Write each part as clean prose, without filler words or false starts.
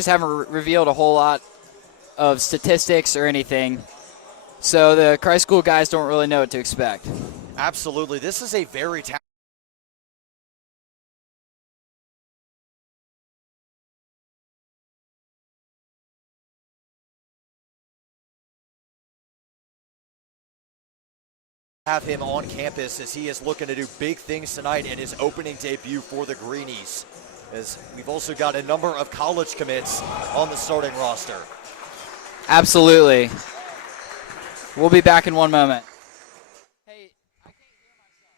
just haven't revealed a whole lot of statistics or anything. So the Christ School guys don't really know what to expect. Absolutely. This is a very talented have him on campus as he is looking to do big things tonight in his opening debut for the Greenies. As we've also got a number of college commits on the starting roster. Absolutely. We'll be back in one moment. Hey, I can't hear myself.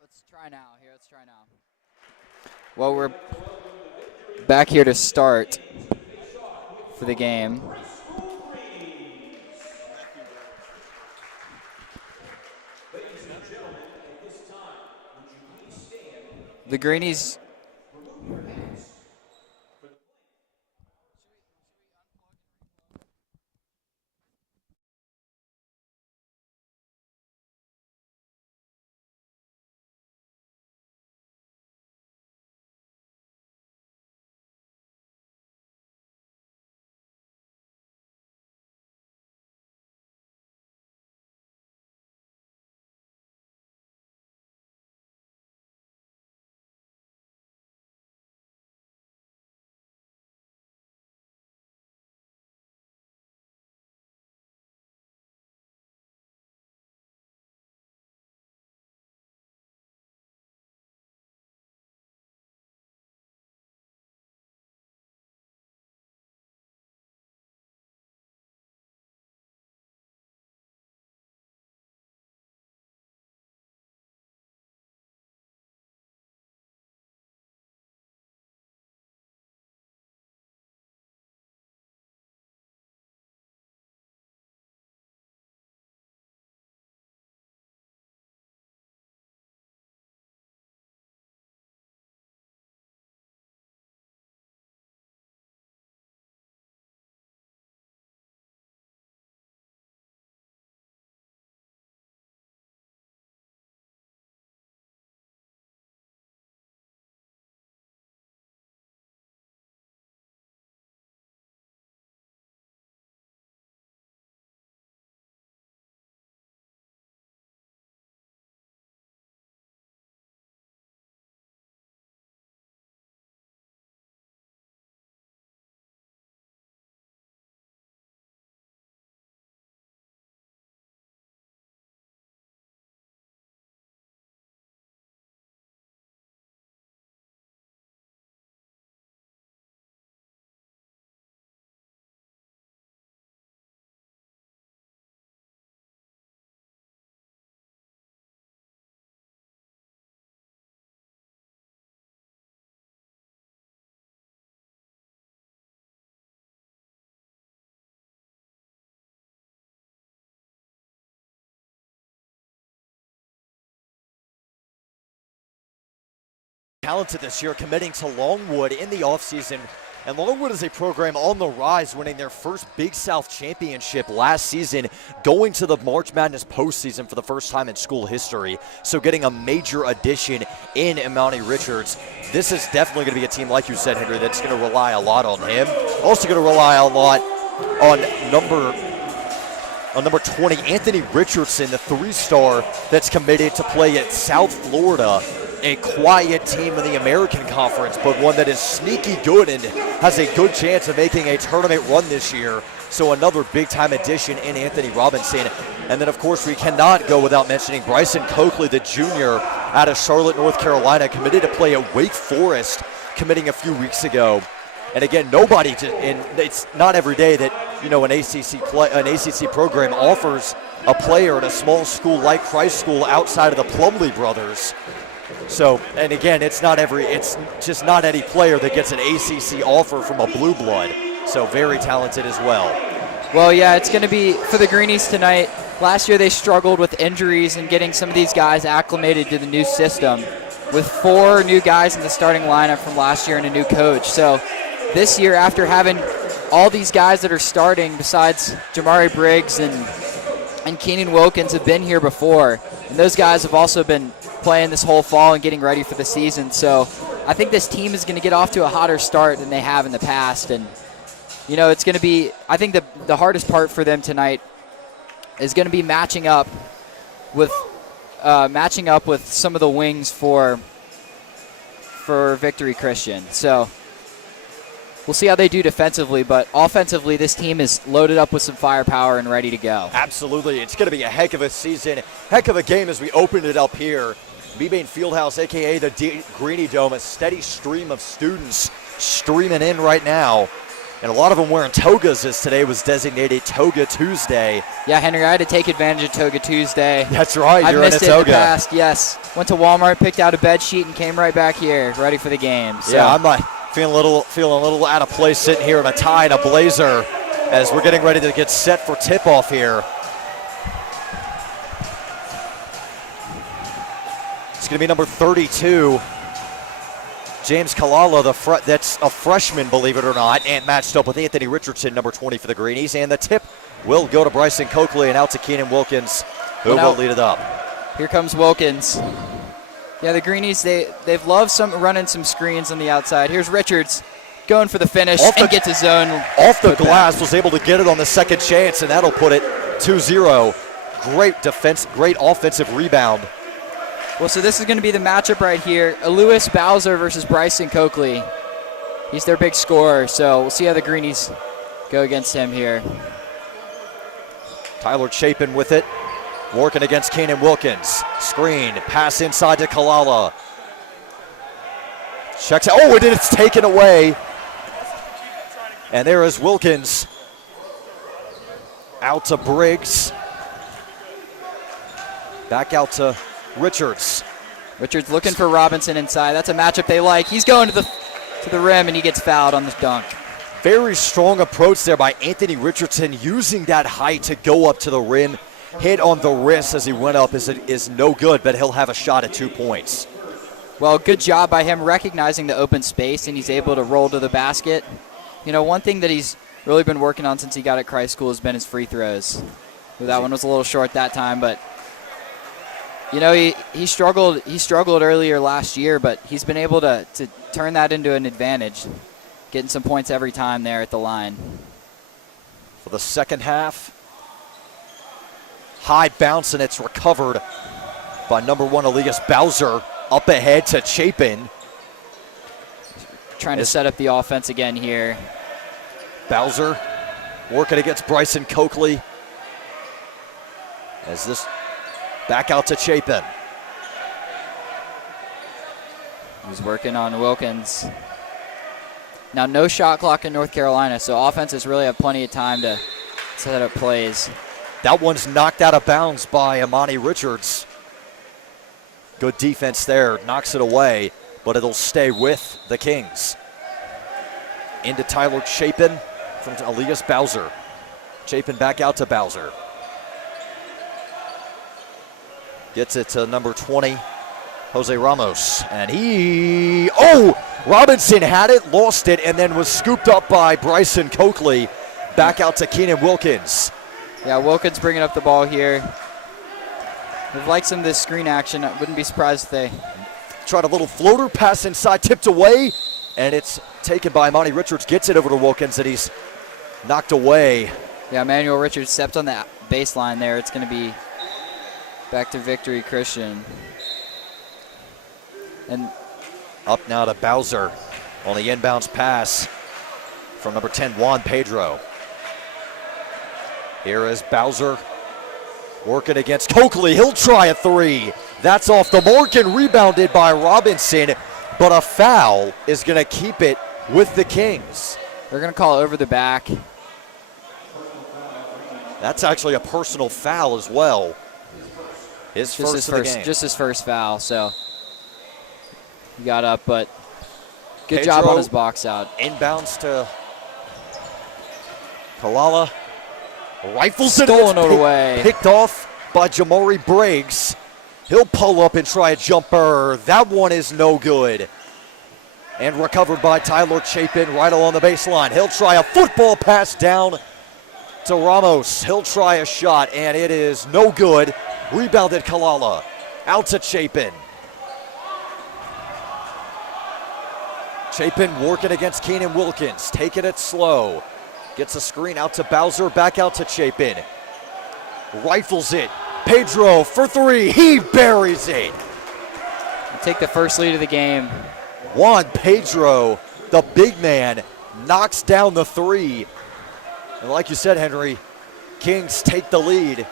Let's try now. Let's try now. Well, we're back here to start for the game. The Greenies. Talented this year, committing to Longwood in the offseason. And Longwood is a program on the rise, winning their first Big South championship last season, going to the March Madness postseason for the first time in school history. So getting a major addition in Imani Richards. This is definitely going to be a team, like you said, Henry, that's going to rely a lot on him. Also going to rely a lot on number 20, Anthony Richardson, the three-star that's committed to play at South Florida, a quiet team in the American Conference, but one that is sneaky good and has a good chance of making a tournament run this year. So another big-time addition in Anthony Robinson. And then, of course, we cannot go without mentioning Bryson Coakley, the junior out of Charlotte, North Carolina, committed to play at Wake Forest, committing a few weeks ago. And again, it's not every day that, an ACC program offers a player at a small school like Christ School outside of the Plumlee brothers. So, and again, it's just not any player that gets an ACC offer from a blue blood. So very talented as well. Well, yeah, it's going to be for the Greenies tonight. Last year they struggled with injuries and getting some of these guys acclimated to the new system. with 4 new guys in the starting lineup from last year and a new coach. So this year, after having all these guys that are starting besides Jamari Briggs and Keenan Wilkins have been here before, and those guys have also been playing this whole fall and getting ready for the season. So I think this team is going to get off to a hotter start than they have in the past. And, you know, it's going to be, I think the hardest part for them tonight is going to be matching up with some of the wings for Victory Christian. So we'll see how they do defensively, but offensively this team is loaded up with some firepower and ready to go. Absolutely. It's going to be a heck of a season, heck of a game as we open it up here. B-Bain Fieldhouse, a.k.a. the Greenie Dome, a steady stream of students streaming in right now. And a lot of them wearing togas, as today was designated Toga Tuesday. Yeah, Henry, I had to take advantage of Toga Tuesday. That's right, I've you're in a missed toga. it in the past, yes. Went to Walmart, picked out a bed sheet, and came right back here, ready for the game. So. Yeah, I'm feeling a little out of place sitting here in a tie and a blazer as we're getting ready to get set for tip-off here. It's going to be number 32. James Kalala, that's a freshman, believe it or not, and matched up with Anthony Richardson, number 20 for the Greenies. And the tip will go to Bryson Coakley and out to Keenan Wilkins, who will lead it up. Here comes Wilkins. Yeah, the Greenies, they've loved running some screens on the outside. Here's Richards going for the finish and gets his zone. Off the glass, was able to get it on the second chance, and that'll put it 2-0. Great defense, great offensive rebound. Well, so this is going to be the matchup right here. Lewis Bowser versus Bryson Coakley. He's their big scorer, so we'll see how the Greenies go against him here. Tyler Chapin with it, working against Keenan Wilkins. Screen, pass inside to Kalala. Checks out, and it's taken away. And there is Wilkins. Out to Briggs. Back out to Richards. Richards looking for Robinson inside. That's a matchup they like. He's going to the rim, and he gets fouled on this dunk. Very strong approach there by Anthony Richardson, using that height to go up to the rim. Hit on the wrist as he went up is no good, but he'll have a shot at 2 points. Well, good job by him recognizing the open space, and he's able to roll to the basket. You know, one thing that he's really been working on since he got at Christ School has been his free throws. That one was a little short that time, but you know, he struggled earlier last year, but he's been able to turn that into an advantage, getting some points every time there at the line. For the second half, high bounce, and it's recovered by number 1 Elias Bowser. Up ahead to Chapin. Trying to set up the offense again here. Bowser working against Bryson Coakley. As this back out to Chapin. He's working on Wilkins. Now, no shot clock in North Carolina, so offenses really have plenty of time to set up plays. That one's knocked out of bounds by Amani Richards. Good defense there, knocks it away, but it'll stay with the Kings. Into Tyler Chapin from Elias Bowser. Chapin back out to Bowser. Gets it to number 20, Jose Ramos. And Robinson had it, lost it, and then was scooped up by Bryson Coakley. Back out to Keenan Wilkins. Yeah, Wilkins bringing up the ball here. They've liked some of this screen action. I wouldn't be surprised if they tried a little floater pass inside, tipped away, and it's taken by Monty Richards. Gets it over to Wilkins, and he's knocked away. Yeah, Emmanuel Richards stepped on that baseline there. It's going to be back to Victory Christian. And up now to Bowser on the inbounds pass from number 10, Juan Pedro. Here is Bowser working against Coakley. He'll try a three. That's off the mark and rebounded by Robinson, but a foul is going to keep it with the Kings. They're going to call it over the back. That's actually a personal foul as well. His first of the game. Just his first foul, so he got up, but good Pedro job on his box out. Inbounds to Kalala. Rifles it away. Picked off by Jamari Briggs. He'll pull up and try a jumper. That one is no good. And recovered by Tyler Chapin right along the baseline. He'll try a football pass down to Ramos. He'll try a shot, and it is no good. Rebounded Kalala. Out to Chapin. Chapin working against Keenan Wilkins. Taking it slow. Gets a screen out to Bowser. Back out to Chapin. Rifles it. Pedro for three. He buries it. Take the first lead of the game. Juan Pedro, the big man, knocks down the three. And like you said, Henry, Kings take the lead.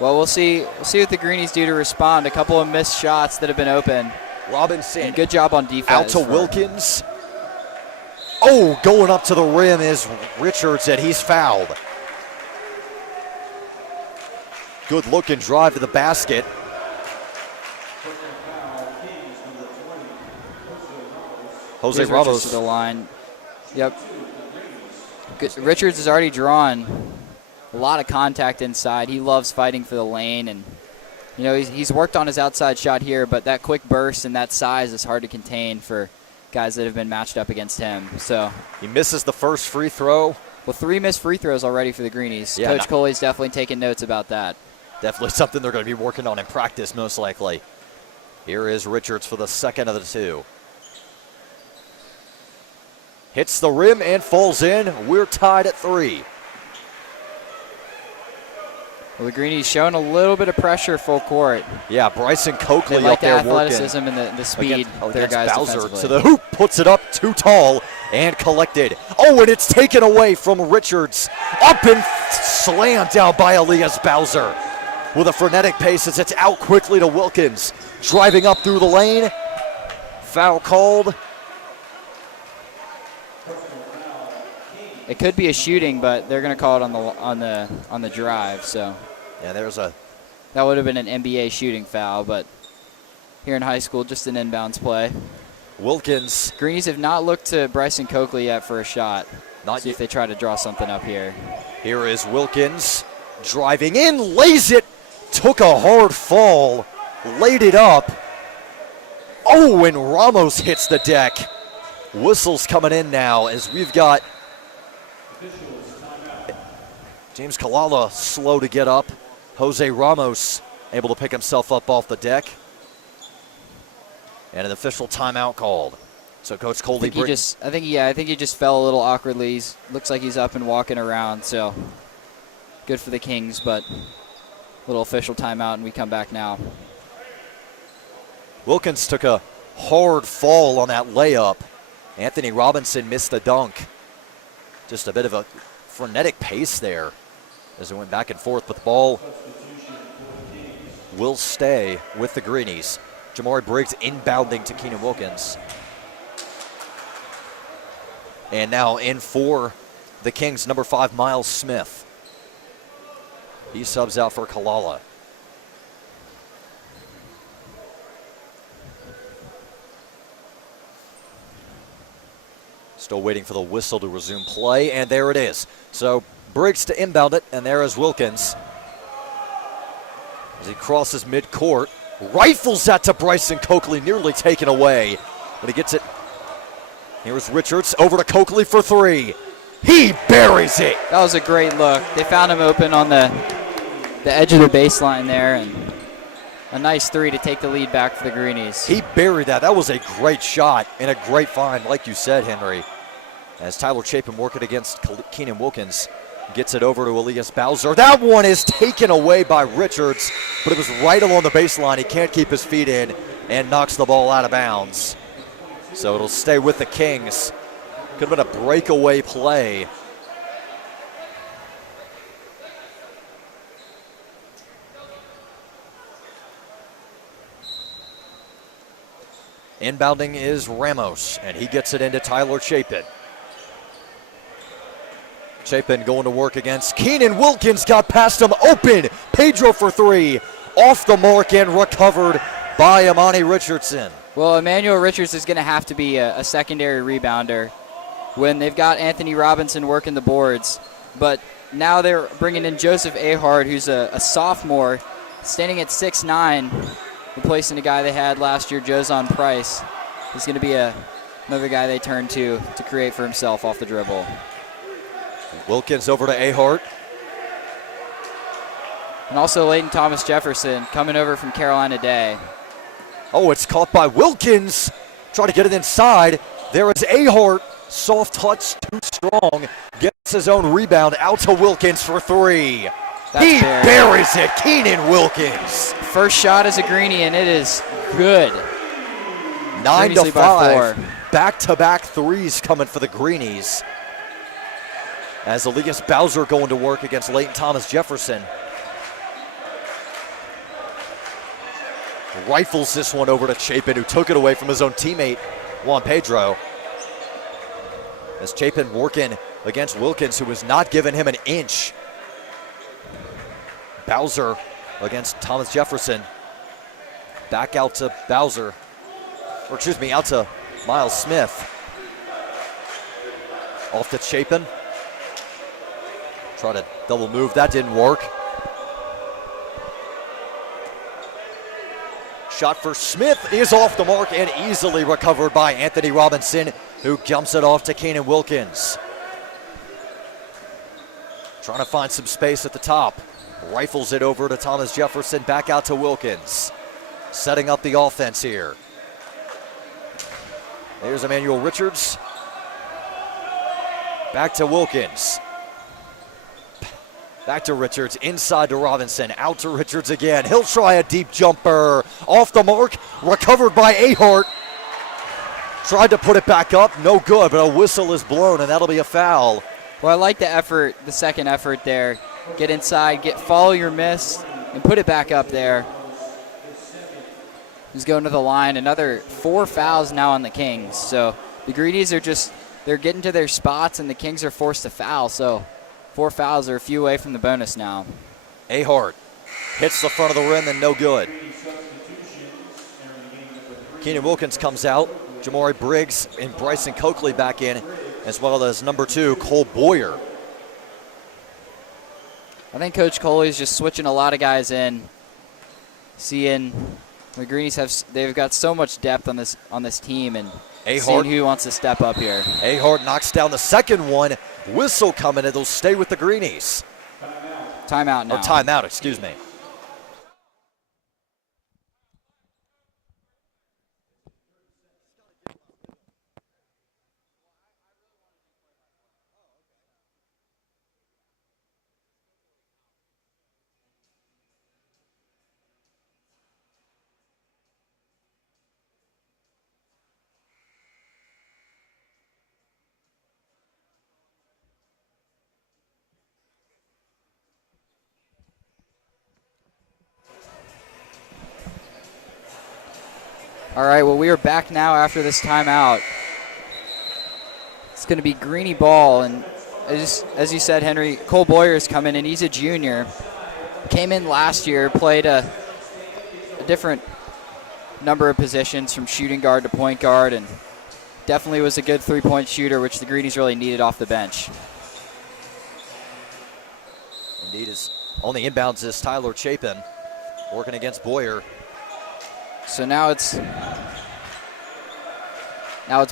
Well, we'll see what the Greenies do to respond. A couple of missed shots that have been open. Robinson. And good job on defense. Out to Wilkins. Oh, going up to the rim is Richards, and he's fouled. Good looking drive to the basket. Jose Ramos to the line. Yep. Good. Richards has already drawn a lot of contact inside. He loves fighting for the lane, and you know he's worked on his outside shot here, but that quick burst and that size is hard to contain for guys that have been matched up against him. So he misses the first free throw. Well, 3 missed free throws already for the Greenies. Yeah, Coach Coley's definitely taking notes about that. Definitely something they're going to be working on in practice, most likely. Here is Richards for the second of the two. Hits the rim and falls in. We're tied at 3. Well, the Greenies showing a little bit of pressure full court. Yeah, Bryson Coakley they like up there the athleticism and the speed. Against guys Bowser to the hoop, puts it up too tall and collected. Oh, and it's taken away from Richards. Up and slammed down by Elias Bowser. With a frenetic pace as it's out quickly to Wilkins. Driving up through the lane. Foul called. It could be a shooting, but they're going to call it on the drive. So yeah, that would have been an NBA shooting foul, but here in high school, just an inbounds play. Wilkins. Greenies have not looked to Bryson Coakley yet for a shot. See if they try to draw something up here. Here is Wilkins driving in, lays it, took a hard fall, laid it up. Oh, and Ramos hits the deck. Whistles coming in now as we've got James Kalala slow to get up. Jose Ramos able to pick himself up off the deck. And an official timeout called. So Coach Coley. I think he just fell a little awkwardly. Looks like he's up and walking around. So good for the Kings, but little official timeout, and we come back now. Wilkins took a hard fall on that layup. Anthony Robinson missed the dunk. Just a bit of a frenetic pace there as it went back and forth, but the ball will stay with the Greenies. Jamari Briggs inbounding to Keenan Wilkins. And now in for the Kings, number 5, Miles Smith. He subs out for Kalala. Still waiting for the whistle to resume play, and there it is. So Briggs to inbound it, and there is Wilkins. As he crosses midcourt, rifles that to Bryson Coakley, nearly taken away. But he gets it. Here's Richards over to Coakley for 3. He buries it. That was a great look. They found him open on the edge of the baseline there, and a nice 3 to take the lead back for the Greenies. He buried that. That was a great shot and a great find, like you said, Henry. As Tyler Chapin working against Keenan Wilkins, gets it over to Elias Bowser. That one is taken away by Richards, but it was right along the baseline. He can't keep his feet in and knocks the ball out of bounds. So it'll stay with the Kings. Could have been a breakaway play. Inbounding is Ramos, and he gets it into Tyler Chapin. Chapin going to work against Keenan Wilkins, got past him, open. Pedro for 3, off the mark and recovered by Imani Richardson. Well, Emmanuel Richards is going to have to be a secondary rebounder when they've got Anthony Robinson working the boards. But now they're bringing in Joseph Ahard, who's a sophomore, standing at 6'9", replacing a guy they had last year, Jozon Price. He's going to be another guy they turn to create for himself off the dribble. Wilkins over to Ahart. And also Leighton Thomas Jefferson coming over from Carolina Day. Oh, it's caught by Wilkins. Try to get it inside. There is Ahart. Soft touch, too strong. Gets his own rebound out to Wilkins for three. He buries it. Keenan Wilkins. First shot is a greenie, and it is good. 9-5. Back-to-back threes coming for the Greenies. As Elias Bowser going to work against Leighton Thomas Jefferson. Rifles this one over to Chapin, who took it away from his own teammate, Juan Pedro. As Chapin working against Wilkins, who was not giving him an inch. Bowser against Thomas Jefferson. Back out to Bowser. Or excuse me, out to Miles Smith. Off to Chapin. Try to double move, that didn't work. Shot for Smith is off the mark and easily recovered by Anthony Robinson, who jumps it off to Keenan Wilkins. Trying to find some space at the top. Rifles it over to Thomas Jefferson, back out to Wilkins. Setting up the offense here. There's Emmanuel Richards. Back to Wilkins. Back to Richards, inside to Robinson, out to Richards again. He'll try a deep jumper. Off the mark, recovered by Ahart. Tried to put it back up, no good, but a whistle is blown, and that'll be a foul. Well, I like the effort, the second effort there. Get inside, follow your miss, and put it back up there. He's going to the line. Another 4 fouls now on the Kings. So the Greenies are they're getting to their spots, and the Kings are forced to foul. So 4 fouls are a few away from the bonus now. Ahart hits the front of the rim and no good. Keenan Wilkins comes out. Jamari Briggs and Bryson Coakley back in, as well as number 2, Cole Boyer. I think Coach Coley is just switching a lot of guys in, seeing the Greenies they've got so much depth on this team, and seeing who wants to step up here. Ahart knocks down the second one. Whistle coming, and they'll stay with the Greenies. Timeout now. Oh, timeout, excuse me. All right, well, we are back now after this timeout. It's going to be Greenie ball, and as you said, Henry, Cole Boyer's coming in. He's a junior. Came in last year, played a different number of positions from shooting guard to point guard, and definitely was a good three-point shooter, which the Greenies really needed off the bench. Indeed, on the inbounds is Tyler Chapin working against Boyer. So now it's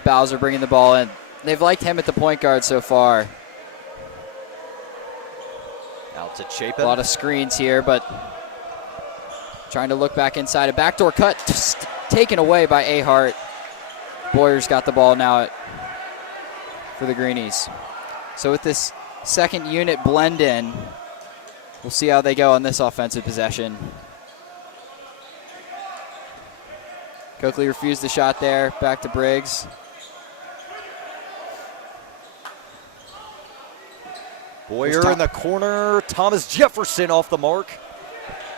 Bowser bringing the ball in. They've liked him at the point guard so far. Out to Chapin. A lot of screens here, but trying to look back inside. A backdoor cut just taken away by Ahart. Boyer's got the ball now for the Greenies. So with this second unit blend in, we'll see how they go on this offensive possession. Coakley refused the shot there. Back to Briggs. Boyer in the corner. Thomas Jefferson off the mark.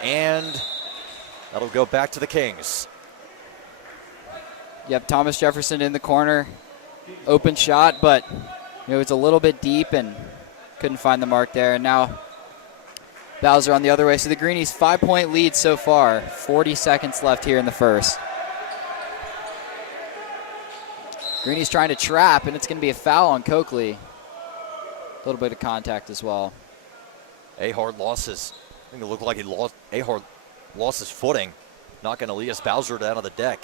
And that'll go back to the Kings. Yep, Thomas Jefferson in the corner. Open shot, but it's a little bit deep and couldn't find the mark there. And now Bowser on the other way. So the Greenies 5-point lead so far. 40 seconds left here in the first. Greenies trying to trap, and it's going to be a foul on Coakley. A little bit of contact as well. Ahart losses. I think it looked like he lost. Ahart lost his footing, knocking Elias Bowser down on the deck.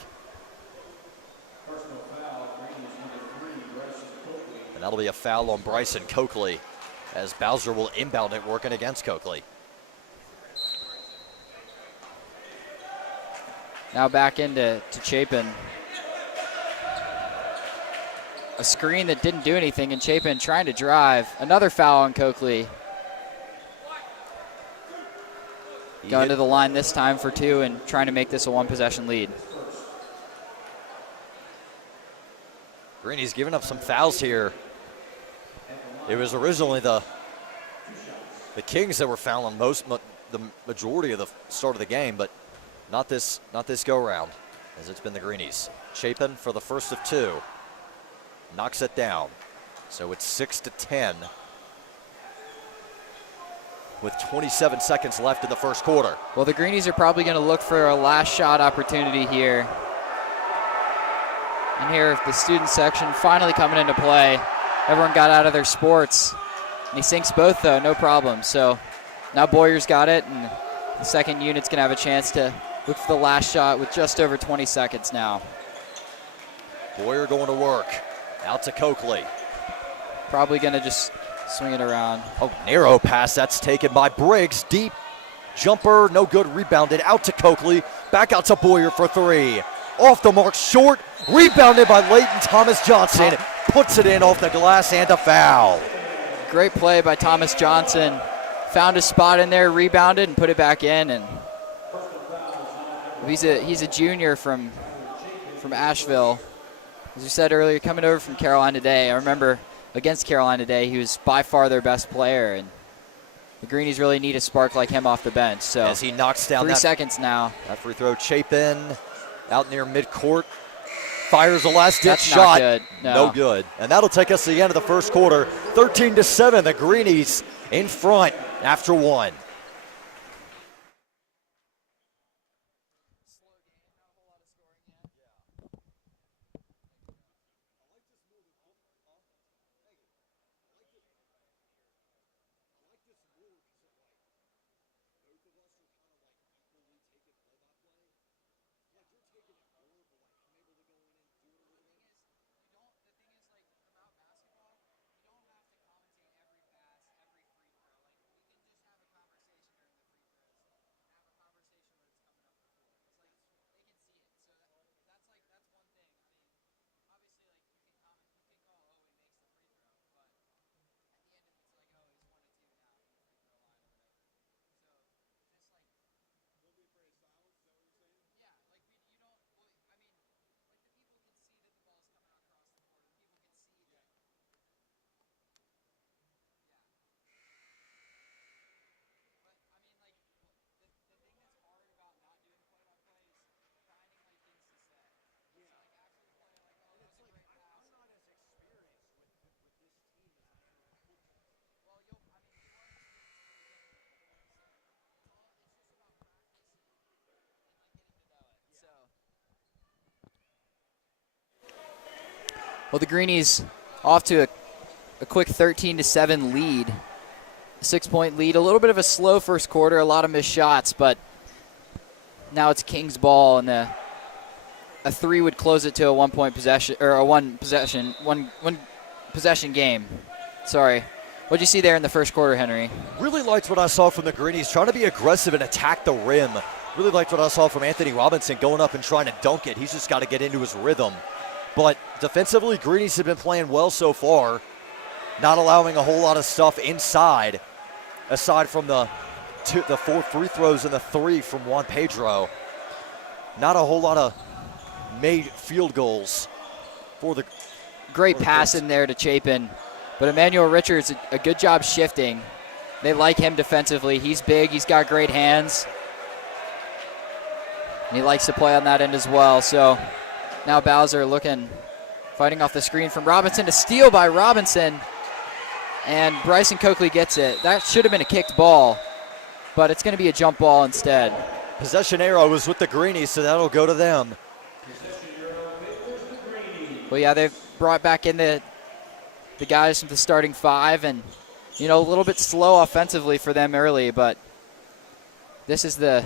And that'll be a foul on Bryson Coakley, as Bowser will inbound it, working against Coakley. Now back into Chapin. A screen that didn't do anything, and Chapin trying to drive. Another foul on Coakley. Going to the line this time for 2 and trying to make this a 1-possession lead. Greenies giving up some fouls here. It was originally the Kings that were fouling the majority of the start of the game, but not this go round, as it's been the Greenies. Chapin for the first of 2. Knocks it down. So it's 6-10 with 27 seconds left in the first quarter. Well, the Greenies are probably going to look for a last shot opportunity here. And here, the student section finally coming into play. Everyone got out of their sports. And he sinks both, though, no problem. So now Boyer's got it, and the second unit's going to have a chance to look for the last shot with just over 20 seconds now. Boyer going to work. Out to Coakley. Probably going to just swing it around. Oh, narrow pass. That's taken by Briggs. Deep jumper. No good. Rebounded. Out to Coakley. Back out to Boyer for 3. Off the mark. Short. Rebounded by Leighton Thomas Johnson. Puts it in off the glass and a foul. Great play by Thomas Johnson. Found a spot in there, rebounded, and put it back in. And he's a junior from Asheville. As we said earlier, coming over from Carolina Day. I remember against Carolina Day, he was by far their best player, and the Greenies really need a spark like him off the bench. So as he knocks down 3 seconds now. That free throw, Chapin out near midcourt. Fires a last-ditch That's shot. Not good. No good. And that'll take us to the end of the first quarter. 13-7, the Greenies in front after 1. Well, the Greenies off to a quick 13-7 lead, a 6-point lead. A little bit of a slow first quarter, a lot of missed shots, but now it's Kings ball, and a 3 would close it to a 1-point possession, or a one possession game. Sorry. What'd you see there in the first quarter, Henry? Really liked what I saw from the Greenies, trying to be aggressive and attack the rim. Really liked what I saw from Anthony Robinson going up and trying to dunk it. He's just got to get into his rhythm. But defensively, Greenies have been playing well so far, not allowing a whole lot of stuff inside, aside from the 4 free throws and the 3 from Juan Pedro. Not a whole lot of made field goals for the great pass in there to Chapin. But Emmanuel Richards, a good job shifting. They like him defensively. He's big. He's got great hands. And he likes to play on that end as well. So now Bowser fighting off the screen from Robinson. To steal by Robinson. And Bryson Coakley gets it. That should have been a kicked ball, but it's going to be a jump ball instead. Possession arrow was with the Greenies, so that'll go to them. Well, yeah, they've brought back in the guys from the starting 5, and, you know, a little bit slow offensively for them early, but this is the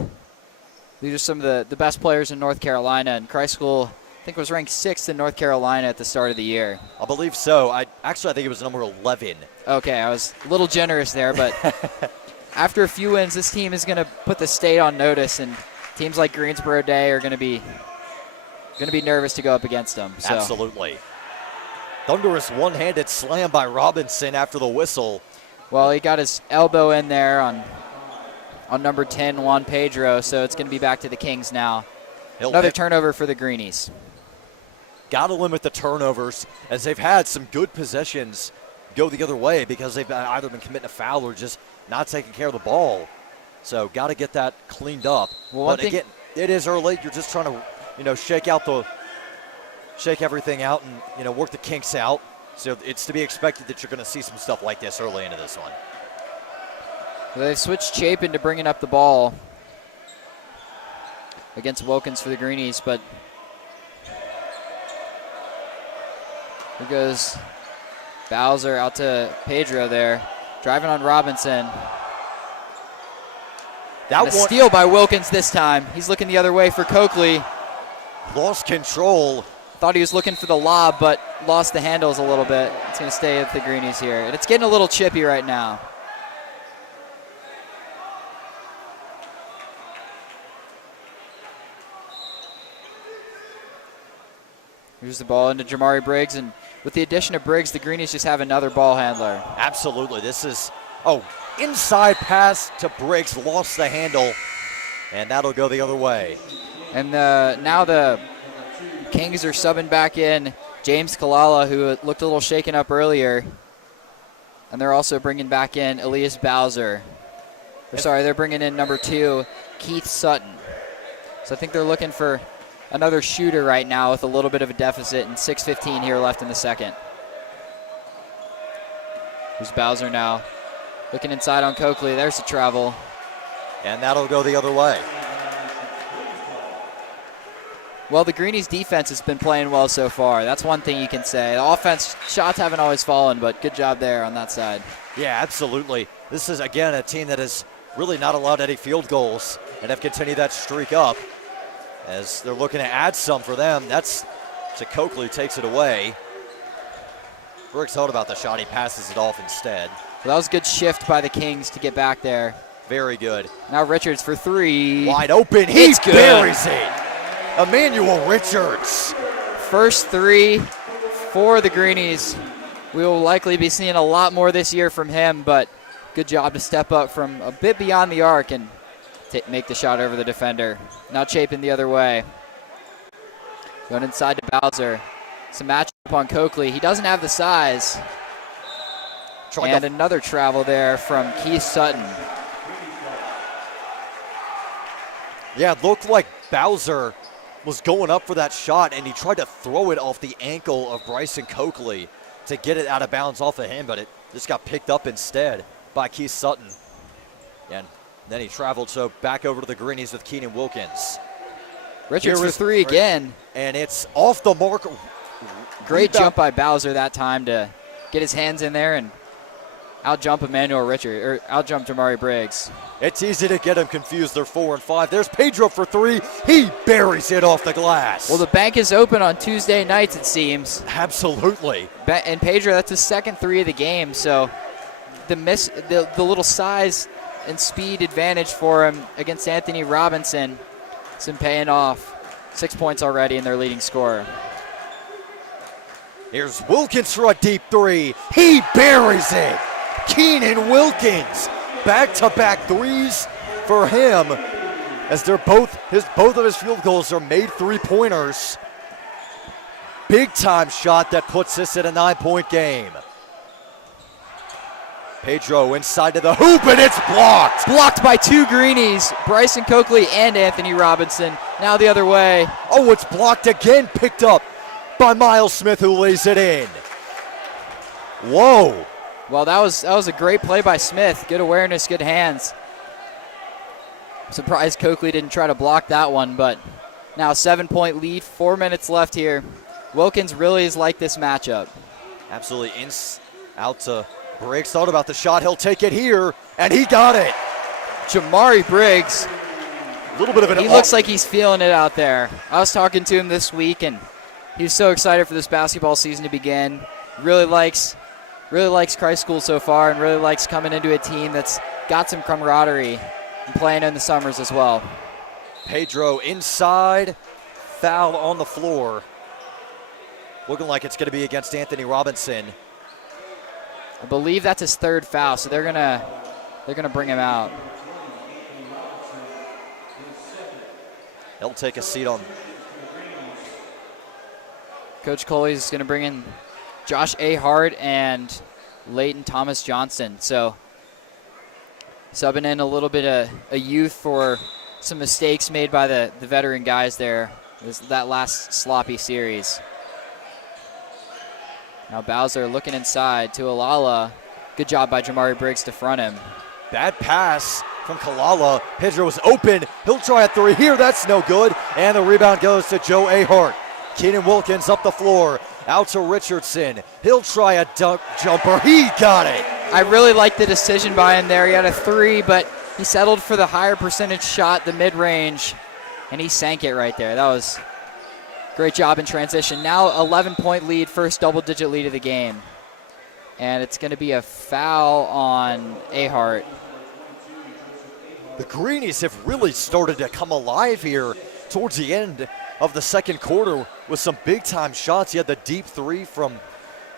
These are some of the best players in North Carolina, and Christ School, I think, was ranked 6th in North Carolina at the start of the year. I believe so. I think it was number 11. Okay, I was a little generous there, but after a few wins, this team is going to put the state on notice, and teams like Greensboro Day are going to be nervous to go up against them. So. Absolutely. Thunderous one-handed slam by Robinson after the whistle. Well, he got his elbow in there on number 10, Juan Pedro, so it's going to be back to the Kings now. Another turnover for the Greenies. Got to limit the turnovers, as they've had some good possessions go the other way because they've either been committing a foul or just not taking care of the ball. So got to get that cleaned up. Well, but again, it is early. You're just trying to, shake everything out and, work the kinks out. So it's to be expected that you're going to see some stuff like this early into this one. Well, they've switched Chapin to bringing up the ball against Wilkins for the Greenies, but here goes Bowser out to Pedro there, driving on Robinson. And a steal by Wilkins this time. He's looking the other way for Coakley. Lost control. Thought he was looking for the lob, but lost the handles a little bit. It's going to stay with the Greenies here. And it's getting a little chippy right now. Here's the ball into Jamari Briggs, and with the addition of Briggs, the Greenies just have another ball handler. Absolutely. This is, inside pass to Briggs, lost the handle, and that'll go the other way. And now the Kings are subbing back in James Kalala, who looked a little shaken up earlier. And they're also bringing back in Elias Bowser. They're bringing in number 2, Keith Sutton. So I think they're looking for another shooter right now with a little bit of a deficit, and 6:15 here left in the second. Here's Bowser now. Looking inside on Coakley. There's the travel. And that'll go the other way. Well, the Greenies defense has been playing well so far. That's one thing you can say. The offense, shots haven't always fallen, but good job there on that side. Yeah, absolutely. This is, again, a team that has really not allowed any field goals and have continued that streak up as they're looking to add some for them. That's to Coakley, takes it away. Brooks thought about the shot. He passes it off instead. Well, that was a good shift by the Kings to get back there. Very good. Now Richards for 3. Wide open. He buries it. Emmanuel Richards. First 3 for the Greenies. We will likely be seeing a lot more this year from him, but good job to step up from a bit beyond the arc and make the shot over the defender. Now Chapin the other way. Going inside to Bowser. Some matchup on Coakley. He doesn't have the size. And another travel there from Keith Sutton. Yeah, it looked like Bowser was going up for that shot, and he tried to throw it off the ankle of Bryson Coakley to get it out of bounds off of him, but it just got picked up instead by Keith Sutton. And then he traveled so back over to the Greenies with Keenan Wilkins. Richards for 3 again. And it's off the mark. Great jump by Bowser that time to get his hands in there and out-jump Jamari Briggs. It's easy to get him confused. They're 4 and 5. There's Pedro for 3. He buries it off the glass. Well, the bank is open on Tuesday nights, it seems. Absolutely. And Pedro, that's his second 3 of the game. So the little size and speed advantage for him against Anthony Robinson has been paying off. 6 points already in their leading scorer. Here's Wilkins for a deep 3. He buries it. Keenan Wilkins, back-to-back 3s for him, as both of his field goals are made 3-pointers. Big-time shot that puts this at a 9-point game. Pedro inside to the hoop, and it's blocked. Blocked by 2 Greenies, Bryson Coakley and Anthony Robinson. Now the other way. Oh, it's blocked again, picked up by Miles Smith, who lays it in. Whoa. Well, that was a great play by Smith. Good awareness, good hands. I'm surprised Coakley didn't try to block that one, but now 7-point lead, 4 minutes left here. Wilkins really is like this matchup. Absolutely. Out to Briggs. Thought about the shot. He'll take it here, and he got it. Jamari Briggs A little bit of an He looks like he's feeling it out there. I was talking to him this week, and he was so excited for this basketball season to begin. Really likes Christ School so far, and really likes coming into a team that's got some camaraderie and playing in the summers as well. Pedro inside, foul on the floor. Looking like it's going to be against Anthony Robinson. I believe that's his third foul, so they're gonna bring him out. He'll take a seat on. Coach Coley's going to bring in Josh Ahart and Leighton Thomas Johnson. So subbing in a little bit of a youth for some mistakes made by the veteran guys there. That last sloppy series. Now Bowser looking inside to Alala. Good job by Jamari Briggs to front him. Bad pass from Kalala. Pedro was open. He'll try a three here. That's no good. And the rebound goes to Joe Ahart. Keenan Wilkins up the floor. Out to Richardson. He'll try a dunk jumper. He got it. I really like the decision by him there. He had a three, but he settled for the higher percentage shot, the mid-range, and he sank it right there. That was a great job in transition. Now 11-point lead, first double-digit lead of the game. And it's going to be a foul on Ahart. The Greenies have really started to come alive here towards the end of the second quarter with some big-time shots. You had the deep three from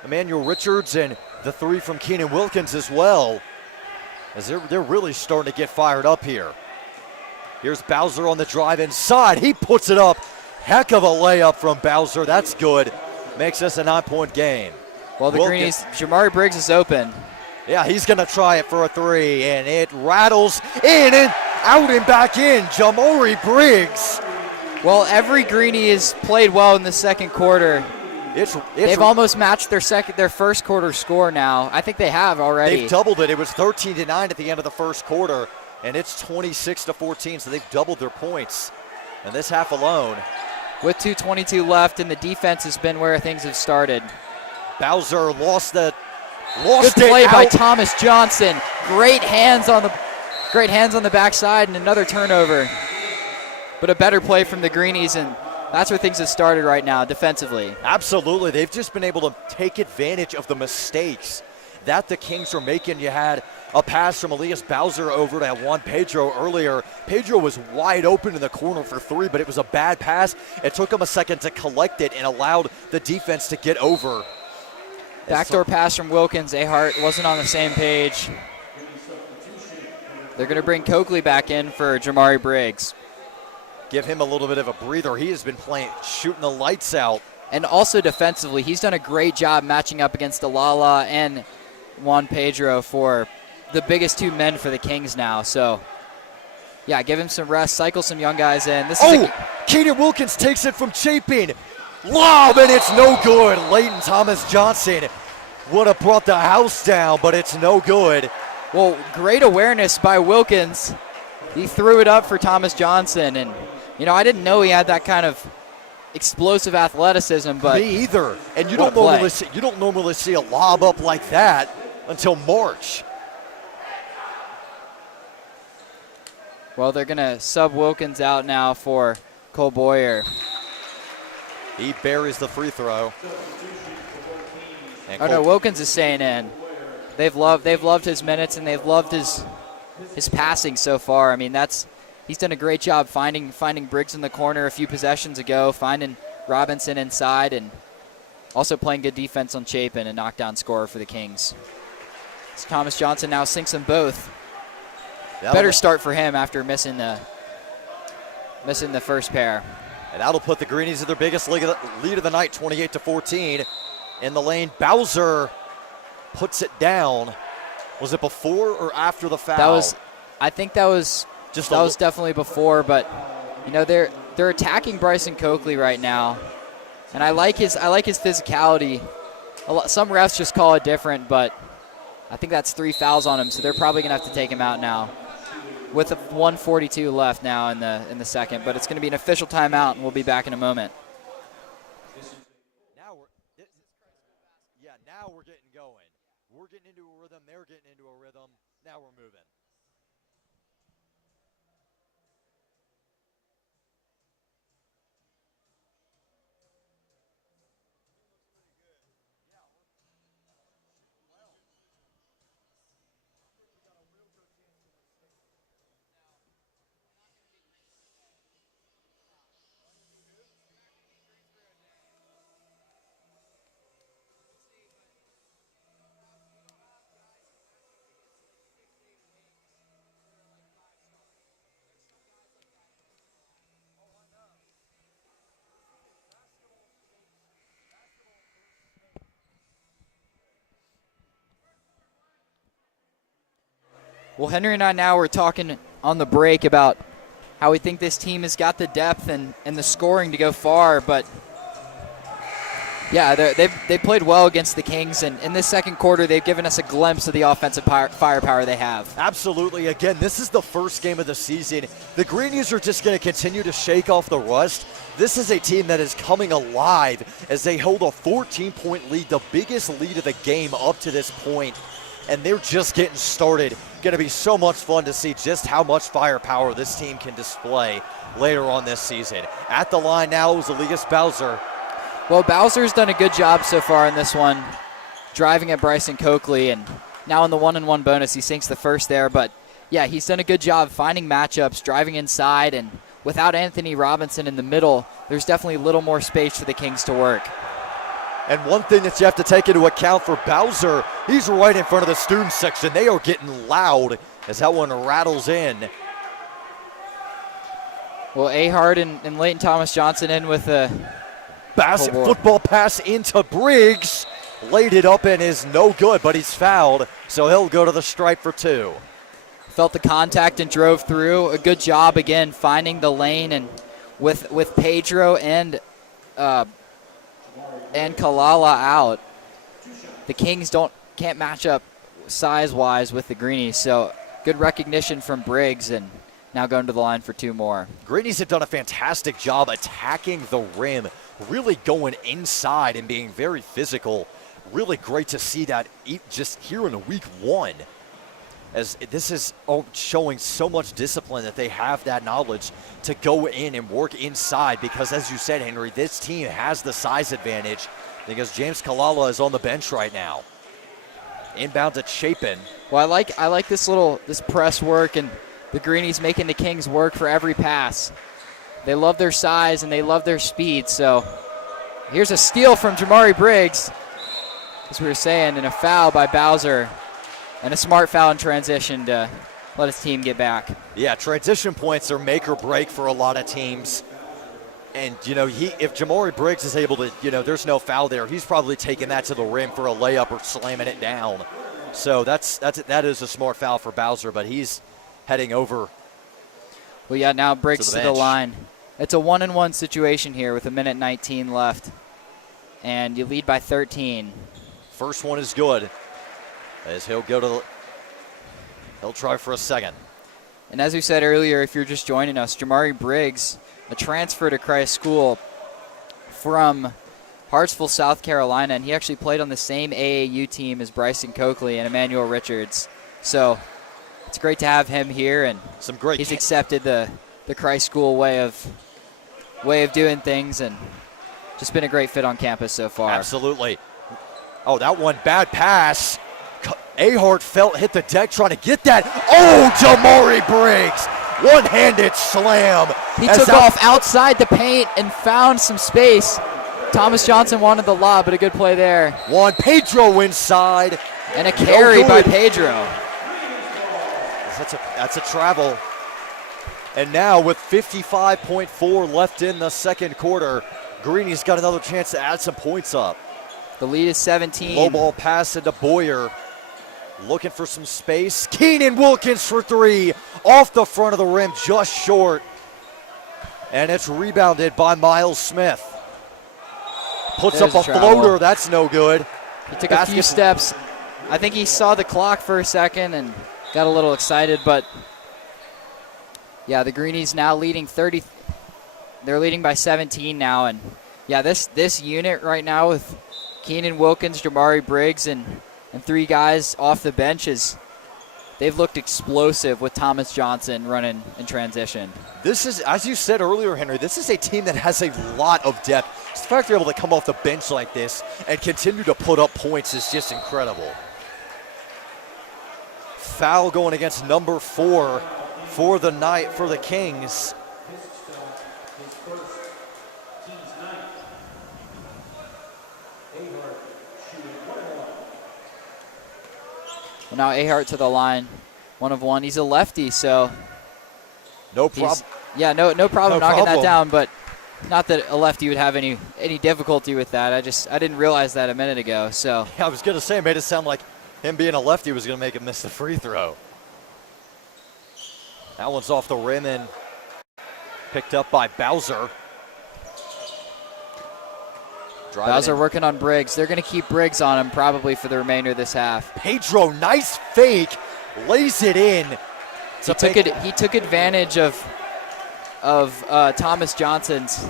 Emmanuel Richards and the three from Keenan Wilkins as well. As they're really starting to get fired up here. Here's Bowser on the drive inside. He puts it up. Heck of a layup from Bowser. That's good. Makes this a 9-point game. Well, the Greenies, Jamari Briggs is open. Yeah, he's going to try it for a three, and it rattles in and out and back in. Jamari Briggs. Well, every Greenie has played well in the second quarter. They've almost matched their first quarter score now. I think they have already. They've doubled it. It was 13-9 at the end of the first quarter, and it's 26-14, so they've doubled their points in this half alone. With 2:22 left, and the defense has been where things have started. Bowser lost Good play by Thomas Johnson. Great hands on the backside, and another turnover. But a better play from the Greenies, and that's where things have started right now defensively. Absolutely. They've just been able to take advantage of the mistakes that the Kings are making. You had a pass from Elias Bowser over to Juan Pedro earlier. Pedro was wide open in the corner for three, but it was a bad pass. It took him a second to collect it and allowed the defense to get over. Backdoor pass from Wilkins. Ahart wasn't on the same page. They're going to bring Coakley back in for Jamari Briggs. Give him a little bit of a breather. He has been shooting the lights out. And also defensively, he's done a great job matching up against Alala and Juan Pedro for the biggest two men for the Kings now. So, yeah, give him some rest, cycle some young guys in. Keenan Wilkins takes it from Chapin. Lob, and it's no good. Leighton Thomas Johnson would have brought the house down, but it's no good. Well, great awareness by Wilkins. He threw it up for Thomas Johnson, and, I didn't know he had that kind of explosive athleticism, but me either. And you don't normally see a lob up like that until March. Well, they're going to sub Wilkins out now for Cole Boyer. He buries the free throw. No, Wilkins is staying in. They've loved his minutes, and they've loved his passing so far. I mean, he's done a great job finding Briggs in the corner a few possessions ago, finding Robinson inside, and also playing good defense on Chapin, a knockdown scorer for the Kings. So Thomas Johnson now sinks them both. Better start for him after missing the first pair. And that'll put the Greenies in their biggest lead of the night, 28-14. In the lane, Bowser puts it down. Was it before or after the foul? I think that was definitely before, but they're attacking Bryson Coakley right now, and I like his physicality. Some refs just call it different, but I think that's 3 fouls on him, so they're probably gonna have to take him out now. With 1:42 left now in the second, but it's going to be an official timeout, and we'll be back in a moment. Now we're getting going. We're getting into a rhythm. They're getting into a rhythm. Now we're moving. Well, Henry and I now were talking on the break about how we think this team has got the depth and the scoring to go far, but yeah, they've played well against the Kings, and in this second quarter, they've given us a glimpse of the offensive firepower they have. Absolutely. Again, this is the first game of the season. The Greenies are just going to continue to shake off the rust. This is a team that is coming alive as they hold a 14-point lead, the biggest lead of the game up to this point, and they're just getting started. Going to be so much fun to see just how much firepower this team can display later on this season. At the line now is Elias Bowser. Well, Bowser's done a good job so far in this one, driving at Bryson Coakley, and now in the 1-and-1 bonus, he sinks the first there. But, yeah, he's done a good job finding matchups, driving inside, and without Anthony Robinson in the middle, there's definitely a little more space for the Kings to work. And one thing that you have to take into account for Bowser, he's right in front of the student section. They are getting loud as that one rattles in. Well, Ahart and Leighton Thomas Johnson in with a football pass into Briggs. Laid it up and is no good, but he's fouled, so he'll go to the stripe for 2. Felt the contact and drove through. A good job, again, finding the lane, and with Pedro and Kalala out, the Kings can't match up size-wise with the Greenies, so good recognition from Briggs, and now going to the line for 2 more. Greenies have done a fantastic job attacking the rim, really going inside and being very physical. Really great to see that just here in week 1, as this is showing so much discipline that they have that knowledge to go in and work inside, because as you said, Henry, this team has the size advantage because James Kalala is on the bench right now. Inbound to Chapin. Well, I like this press work, and the Greenies making the Kings work for every pass. They love their size and they love their speed. So here's a steal from Jamari Briggs, as we were saying, and a foul by Bowser, and a smart foul in transition to let his team get back. Yeah, transition points are make or break for a lot of teams. And, if Jamari Briggs is able to, there's no foul there, he's probably taking that to the rim for a layup or slamming it down. So that is a smart foul for Bowser, but he's heading over. Well, yeah, now Briggs to the line. It's a 1-and-1 situation here with 1:19 left, and you lead by 13. First one is good, as he'll try for a second. And as we said earlier, if you're just joining us, Jamari Briggs, a transfer to Christ School from Hartsville, South Carolina, and he actually played on the same AAU team as Bryson Coakley and Emmanuel Richards. So it's great to have him here, and he's accepted the Christ School way of doing things, and just been a great fit on campus so far. Absolutely. Oh, that one bad pass. Ahart hit the deck trying to get that. Oh, Jamari Briggs. One-handed slam. He took off outside the paint and found some space. Thomas Johnson wanted the lob, but a good play there. Juan Pedro inside. And a carry by Pedro. That's a travel. And now with 55.4 left in the second quarter, Greenies got another chance to add some points up. The lead is 17. Low ball pass into Boyer. Looking for some space. Keenan Wilkins for 3. Off the front of the rim, just short. And it's rebounded by Miles Smith. Puts up a floater. That's no good. He took a few steps. I think he saw the clock for a second and got a little excited, but yeah, the Greenies now leading 30. They're leading by 17 now, and yeah, this unit right now with Keenan Wilkins, Jamari Briggs, and 3 guys off the benches, they've looked explosive with Thomas Johnson running in transition. This is, as you said earlier, Henry, this is a team that has a lot of depth. Just the fact they're able to come off the bench like this and continue to put up points is just incredible. Foul going against number 4 for the night for the Kings. Well, now Ahart to the line, 1 of 1. He's a lefty, so no problem. Yeah, no problem knocking that down, but not that a lefty would have any difficulty with that. I didn't realize that a minute ago. So yeah, I was going to say, it made it sound like him being a lefty was going to make him miss the free throw. That one's off the rim and picked up by Bowser. Bowser working on Briggs. They're going to keep Briggs on him probably for the remainder of this half. Pedro, nice fake, lays it in. He took advantage of Thomas Johnson's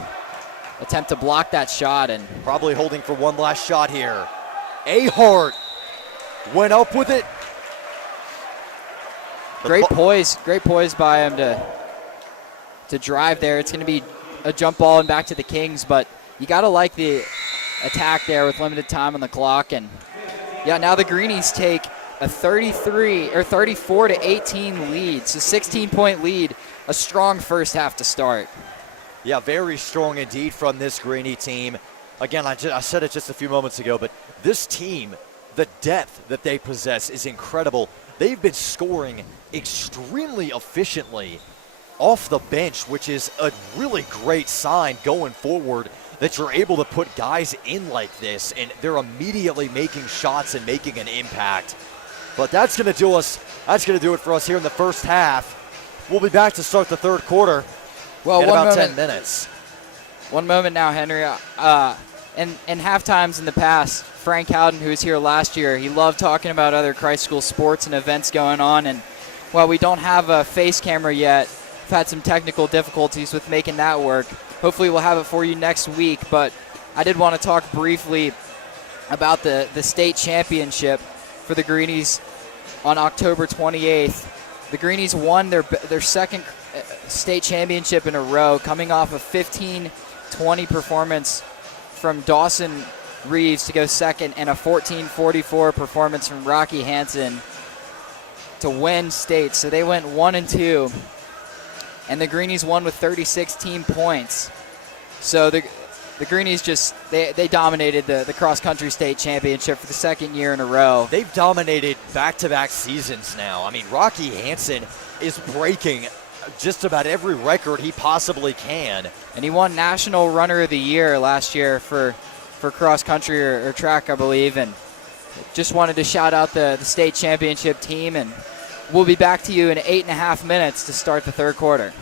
attempt to block that shot, and probably holding for one last shot here. Ahart went up with it. Great poise by him to drive there. It's going to be a jump ball and back to the Kings, but you got to like the attack there with limited time on the clock. And yeah, now the Greenies take a 34 to 18 lead, so 16-point lead. A strong first half to start. Yeah, very strong indeed from this Greenie team. Again, I said it just a few moments ago, but this team, the depth that they possess is incredible. They've been scoring extremely efficiently off the bench, which is a really great sign going forward that you're able to put guys in like this, and they're immediately making shots and making an impact. But that's going to do us. That's going to do it for us here in the first half. We'll be back to start the third quarter in about 10 minutes. One moment now, Henry. In halftimes in the past, Frank Howden, who was here last year, he loved talking about other Christ School sports and events going on. And while we don't have a face camera yet, we've had some technical difficulties with making that work. Hopefully we'll have it for you next week. But I did want to talk briefly about the state championship for the Greenies on October 28th. The Greenies won their second state championship in a row, coming off a 15-20 performance from Dawson Reeves to go second, and a 14-44 performance from Rocky Hansen to win state. So they went 1-2, and the Greenies won with 36 team points. So the Greenies they dominated the cross-country state championship for the second year in a row. They've dominated back-to-back seasons now. I mean, Rocky Hansen is breaking just about every record he possibly can. And he won National Runner of the Year last year for cross-country or track, I believe. And just wanted to shout out the state championship team. And we'll be back to you in 8.5 minutes to start the third quarter.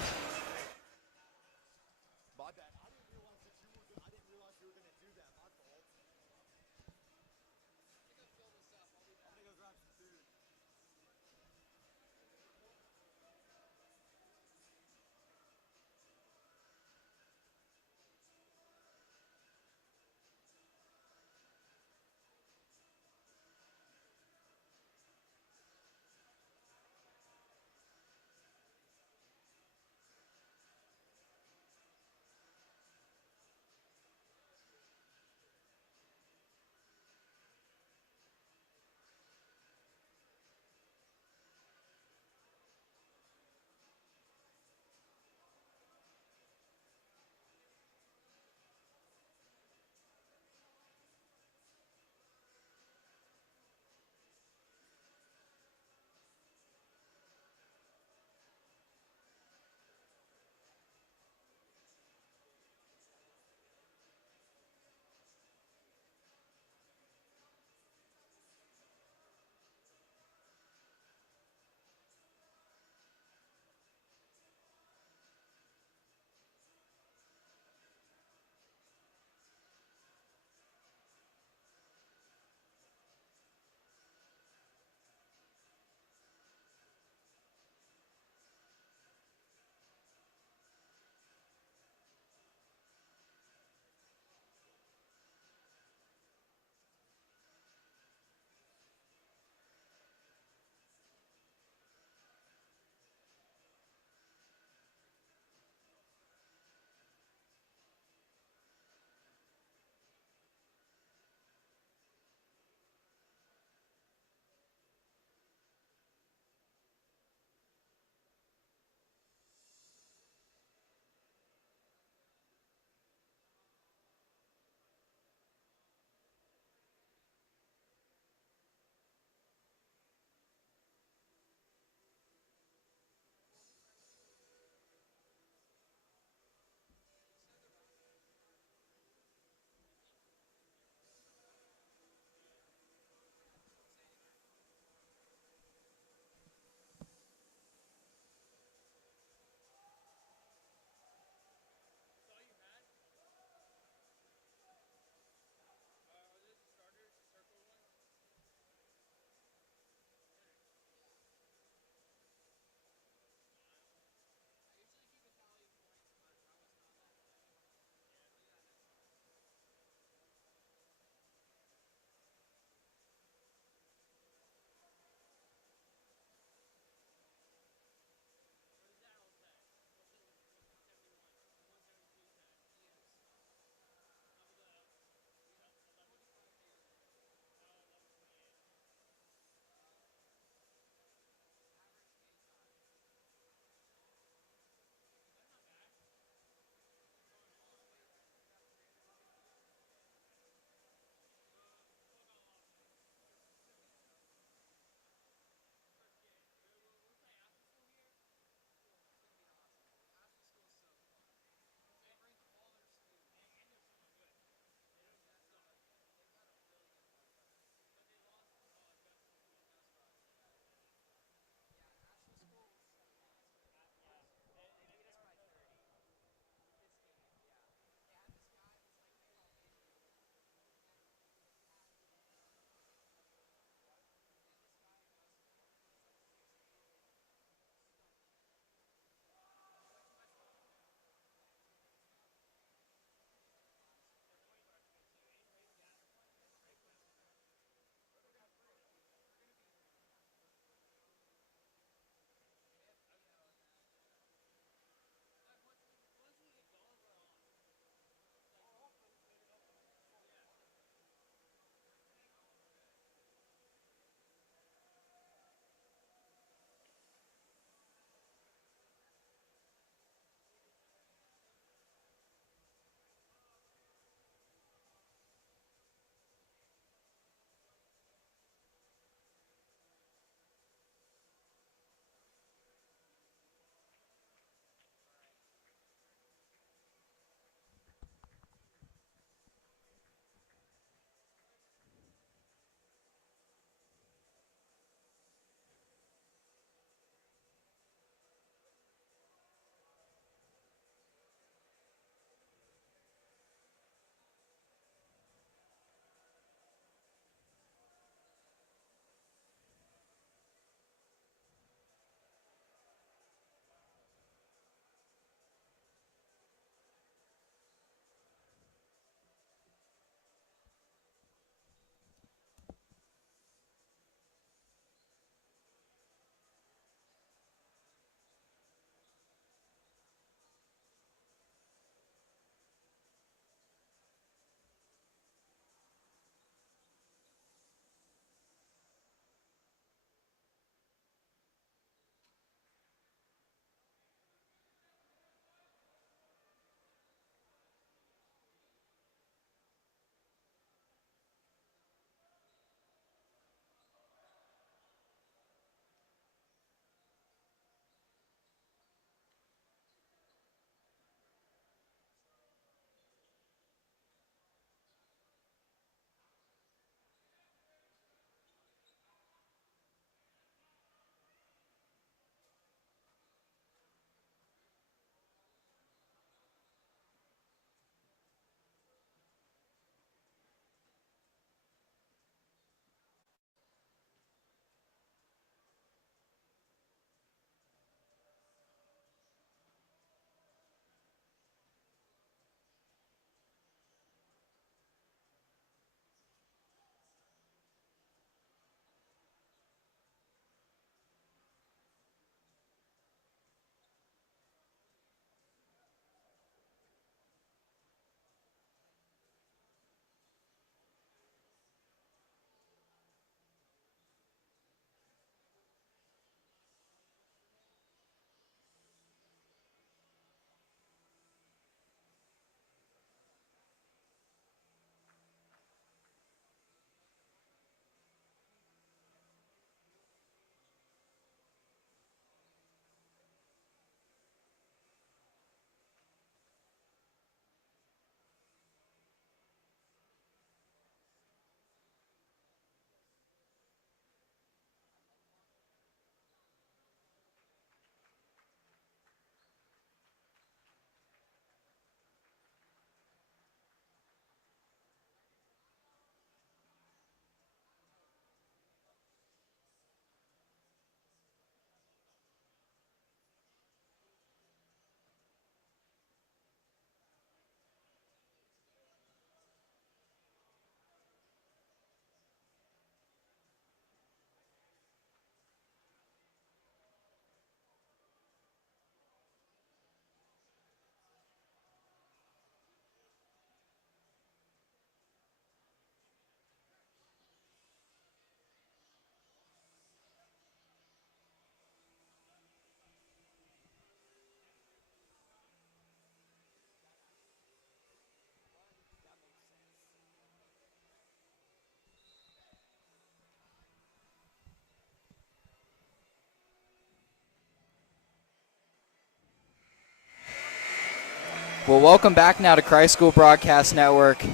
Well, welcome back now to Christ School Broadcast Network.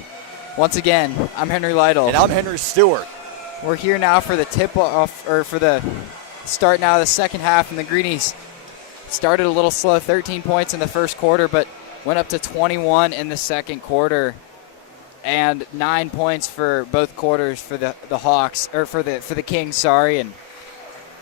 Once again, I'm Henry Lytle. And I'm Henry Stewart. We're here now for the tip-off, or for the start now of the second half, and the Greenies started a little slow, 13 points in the first quarter, but went up to 21 in the second quarter, and 9 points for both quarters for the Hawks, or for the Kings, sorry, and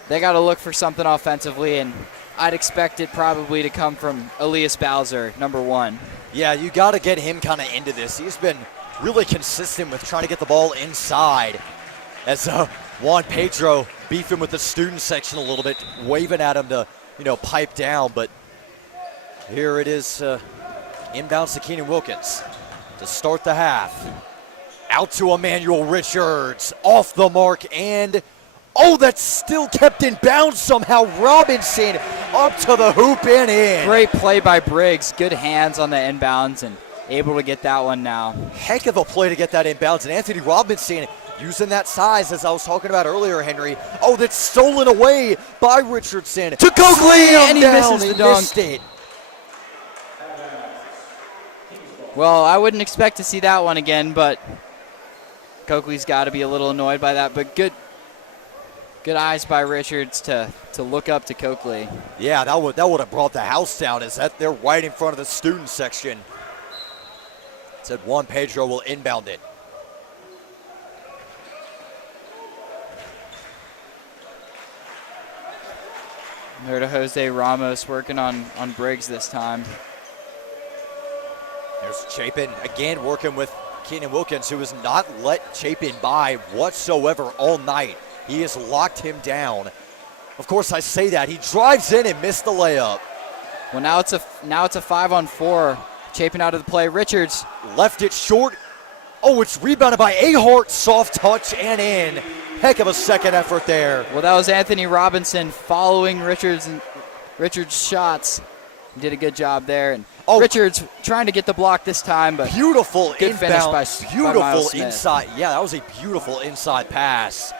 they got to look for something offensively, and I'd expect it probably to come from Elias Bowser, number 1. Yeah, you got to get him kind of into this. He's been really consistent with trying to get the ball inside. As Juan Pedro beefing with the student section a little bit, waving at him to, pipe down. But here it is, inbounds to Keenan Wilkins to start the half. Out to Emmanuel Richards, off the mark, and that's still kept in bounds somehow. Robinson up to the hoop and in. Great play by Briggs. Good hands on the inbounds and able to get that one now. Heck of a play to get that inbounds. And Anthony Robinson using that size, as I was talking about earlier, Henry. That's stolen away by Richardson. To Coakley, and he misses the dunk. Missed it. Well, I wouldn't expect to see that one again, but Coakley's got to be a little annoyed by that. But good eyes by Richards to look up to Coakley. Yeah, that would have brought the house down. Is that they're right in front of the student section. Said Juan Pedro will inbound it. There to Jose Ramos working on Briggs this time. There's Chapin again working with Keenan Wilkins, who has not let Chapin by whatsoever all night. He has locked him down. Of course, I say that. He drives in and missed the layup. Well, now it's a 5-on-4. Chapin out of the play. Richards left it short. It's rebounded by Ahart. Soft touch and in. Heck of a second effort there. Well, that was Anthony Robinson following Richards' shots. He did a good job there. And Richards trying to get the block this time, but beautiful good finish by Miles Smith. Inside. Yeah, that was a beautiful inside pass.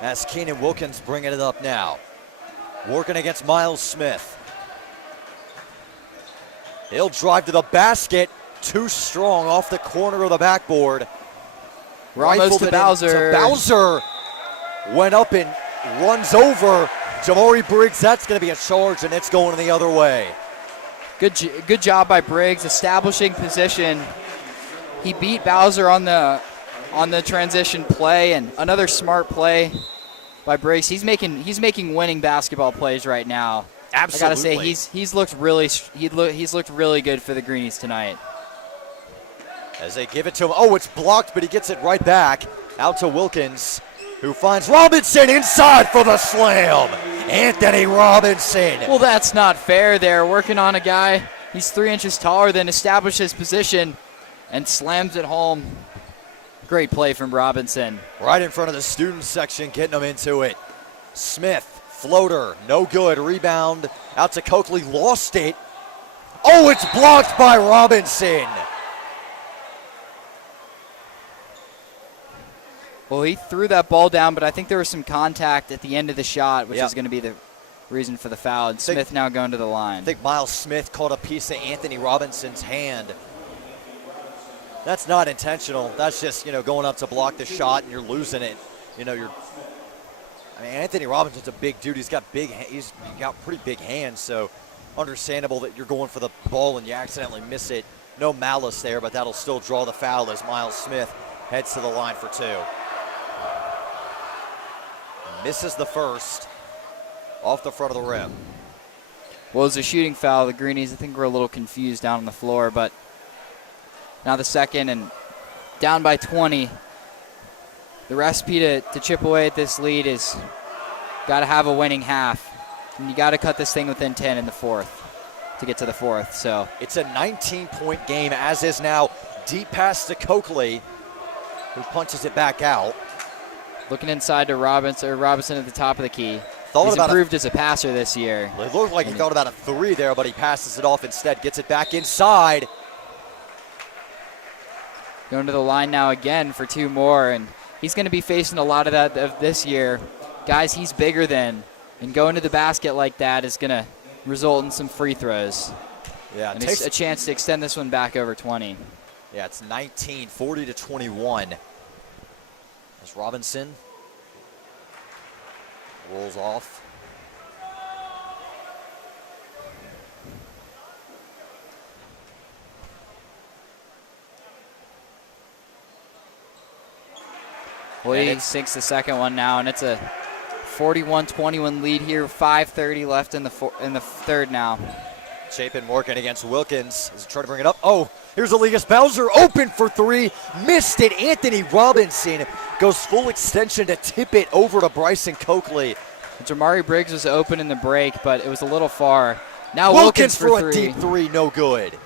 As Keenan Wilkins bringing it up now. Working against Miles Smith. He'll drive to the basket. Too strong off the corner of the backboard. Ramos to Bowser. Bowser went up and runs over Jamari Briggs. That's going to be a charge, and it's going the other way. Good job by Briggs establishing position. He beat Bowser on the transition play, and another smart play by Briggs. He's making winning basketball plays right now. Absolutely. I gotta say he's looked really good for the Greenies tonight. As they give it to him, it's blocked, but he gets it right back out to Wilkins, who finds Robinson inside for the slam. Anthony Robinson. Well, that's not fair. There, working on a guy. He's 3 inches taller than establishes position and slams it home. Great play from Robinson. Right in front of the student section, getting them into it. Smith, floater, no good. Rebound out to Coakley, lost it. It's blocked by Robinson. Well, he threw that ball down, but I think there was some contact at the end of the shot, which is going to be the reason for the foul. And Smith now going to the line. I think Miles Smith caught a piece of Anthony Robinson's hand. That's not intentional. That's just, going up to block the shot and you're losing it. Anthony Robinson's a big dude. He's got pretty big hands, so understandable that you're going for the ball and you accidentally miss it. No malice there, but that'll still draw the foul as Miles Smith heads to the line for 2. Misses the first off the front of the rim. Well, it was a shooting foul. The Greenies, I think, were a little confused down on the floor, but now the second and down by 20. The recipe to chip away at this lead is got to have a winning half. And you got to cut this thing within 10 in the fourth to get to the fourth. So it's a 19-point game, as is now. Deep pass to Coakley, who punches it back out. Looking inside to Robinson at the top of the key. He's improved as a passer this year. It looked like he thought about a 3 there, but he passes it off instead. Gets it back inside. Going to the line now again for 2 more, and he's going to be facing a lot of that this year. Guys he's bigger than, and going to the basket like that is going to result in some free throws. Yeah, and a chance to extend this one back over 20. Yeah, it's 19, 40 to 21. As Robinson rolls off. Well, he sinks the second one now, and it's a 41-21 lead here. 5:30 left in the third now. Chapin working against Wilkins as he trying to bring it up. Oh, here's Elias Bowser open for three. Missed it. Anthony Robinson goes full extension to tip it over to Bryson Coakley. Jamari Briggs was open in the break, but it was a little far. Now Wilkins for a deep three, no good.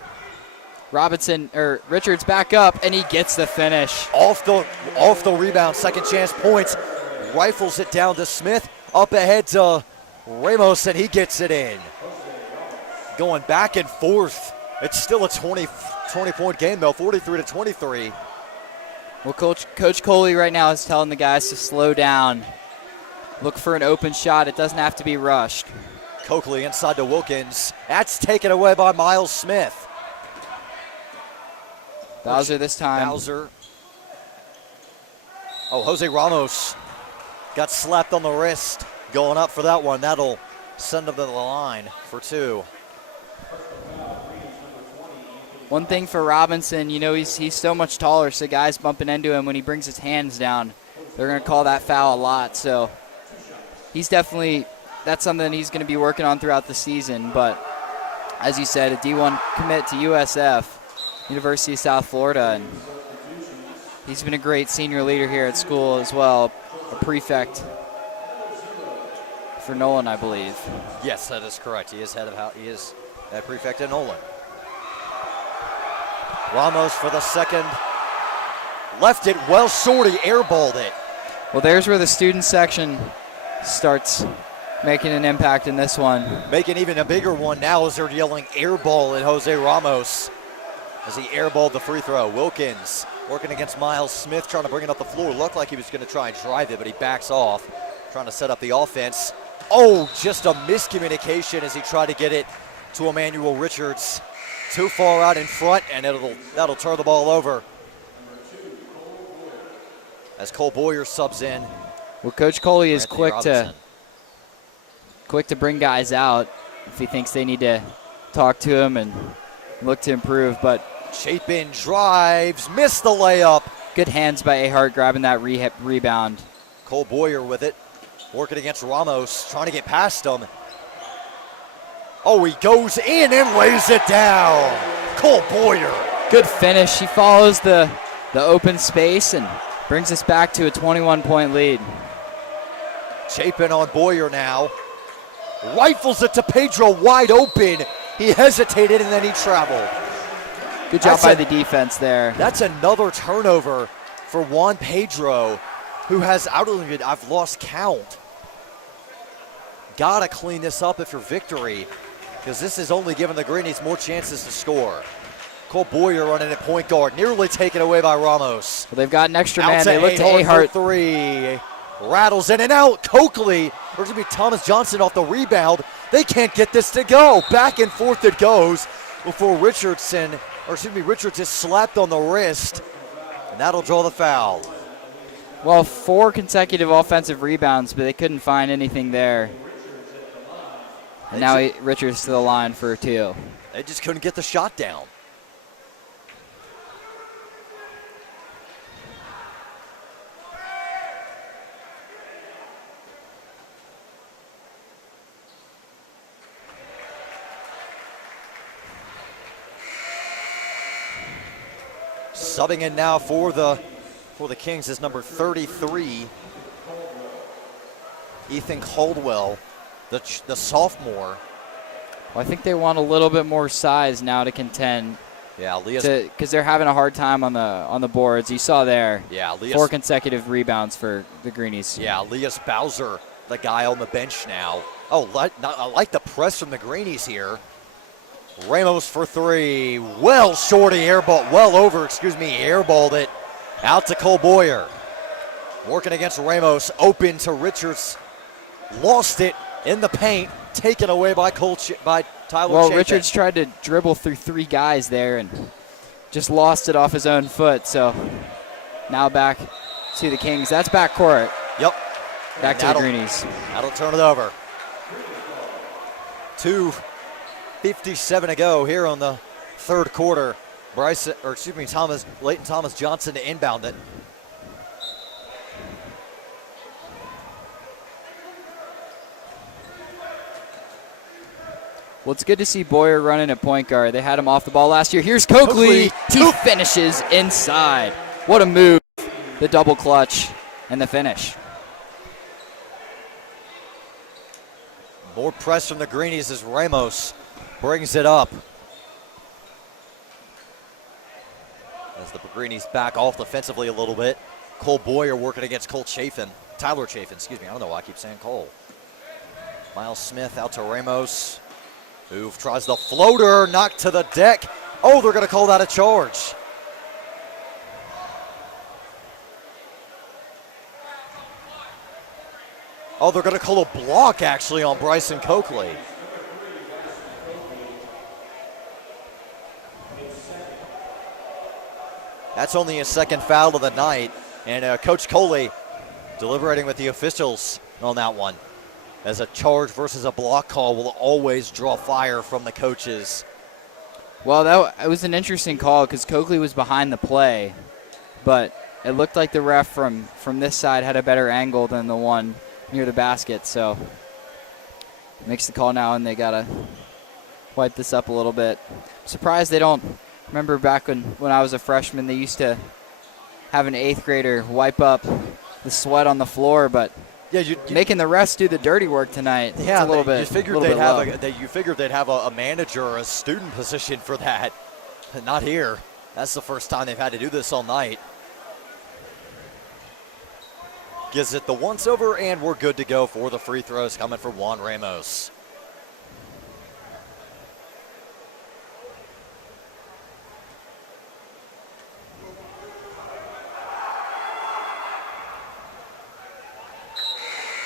Richards back up, and he gets the finish. Off the rebound, second chance points. Rifles it down to Smith. Up ahead to Ramos, and he gets it in. Going back and forth. It's still a 20-point game, though, 43 to 23. Well, Coach Coley right now is telling the guys to slow down. Look for an open shot. It doesn't have to be rushed. Coakley inside to Wilkins. That's taken away by Miles Smith. Bowser this time. Bowser. Oh, Jose Ramos got slapped on the wrist. Going up for that one. That'll send him to the line for two. One thing for Robinson, he's so much taller, so guys bumping into him when he brings his hands down, they're going to call that foul a lot. So that's something he's going to be working on throughout the season. But as you said, a D1 commit to USF. University of South Florida, and he's been a great senior leader here at school as well, a prefect for Nolan, I believe. Yes, that is correct. He is a prefect at Nolan. Ramos for the second. Left it well short, he airballed it. Well, there's where the student section starts making an impact in this one. Making even a bigger one now as they're yelling airball at Jose Ramos. As he airballed the free throw. Wilkins working against Miles Smith, trying to bring it up the floor. Looked like he was going to try and drive it, but he backs off, trying to set up the offense. Oh, just a miscommunication as he tried to get it to Emmanuel Richards. Too far out in front, and that'll turn the ball over. As Cole Boyer subs in. Well, Coach Coley is quick to bring guys out if he thinks they need to talk to him and look to improve, but Chapin drives, missed the layup. Good hands by Ahart grabbing that rebound. Cole Boyer with it, working against Ramos, trying to get past him. Oh, he goes in and lays it down. Cole Boyer. Good finish. He follows the open space and brings us back to a 21-point lead. Chapin on Boyer now. Rifles it to Pedro wide open. He hesitated and then he traveled. Good job by the defense there. That's another turnover for Juan Pedro, who has I've lost count. Gotta clean this up if you're victory, because this is only giving the Greenies more chances to score. Cole Boyer running at point guard, nearly taken away by Ramos. Well, they've got an extra man. They look to Ahart. Three. Rattles in and out. Coakley, or it's going to be Thomas Johnson off the rebound. They can't get this to go. Back and forth it goes before Richards is slapped on the wrist. And that'll draw the foul. Well, 4 consecutive offensive rebounds, but they couldn't find anything there. And now Richards to the line for 2. They just couldn't get the shot down. Subbing in now for the Kings is number 33, Ethan Caldwell, the sophomore. Well, I think they want a little bit more size now to contend. Yeah, because they're having a hard time on the boards. You saw there. Yeah, 4 consecutive rebounds for the Greenies. Yeah, Elias Bowser, the guy on the bench now. Oh, I like the press from the Greenies here. Ramos for 3. Well short, airballed it out to Cole Boyer. Working against Ramos, open to Richards. Lost it in the paint, taken away by Tyler Well, Chapin. Richards tried to dribble through 3 guys there and just lost it off his own foot. So now back to the Kings. That's backcourt. Yep. Back to the Greenies. That'll turn it over. 2:57 to go here on the third quarter. Leighton Thomas Johnson to inbound it. Well, it's good to see Boyer running at point guard. They had him off the ball last year. Here's Coakley. He finishes inside. What a move. The double clutch and the finish. More press from the Greenies as Ramos brings it up. As the Greenies back off defensively a little bit. Cole Boyer working against Tyler Chapin, excuse me. I don't know why I keep saying Cole. Miles Smith out to Ramos. Who tries the floater, knocked to the deck. Oh, they're going to call that a charge. Oh, they're going to call a block, actually, on Bryson Coakley. That's only his second foul of the night. And Coach Coley deliberating with the officials on that one. As a charge versus a block call will always draw fire from the coaches. Well, it was an interesting call because Coakley was behind the play, but it looked like the ref from this side had a better angle than the one near the basket, so makes the call now, and they got to wipe this up a little bit. Surprised they don't. Remember back when I was a freshman, they used to have an 8th grader wipe up the sweat on the floor, but yeah, making the refs do the dirty work tonight. Yeah, it's a little bit. You figured they'd have a manager or a student position for that. Not here. That's the first time they've had to do this all night. Gives it the once over, and we're good to go for the free throws coming from Juan Ramos.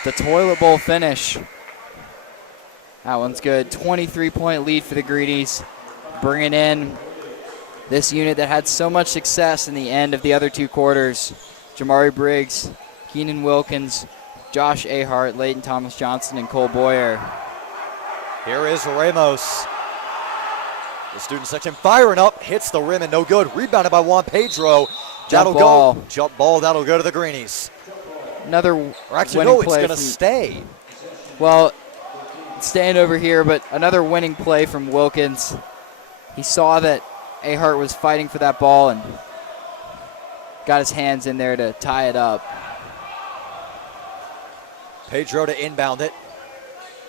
The toilet bowl finish. That one's good. 23-point lead for the Greenies. Bringing in this unit that had so much success in the end of the other 2 quarters. Jamari Briggs, Keenan Wilkins, Josh Ahart, Leighton Thomas Johnson, and Cole Boyer. Here is Ramos. The student section firing up, hits the rim and no good. Rebounded by Juan Pedro. Jump ball. Jump ball, that'll go to the Greenies. Another it's winning going to stay. Well, it's staying over here, but another winning play from Wilkins. He saw that Ahart was fighting for that ball and got his hands in there to tie it up. Pedro to inbound it.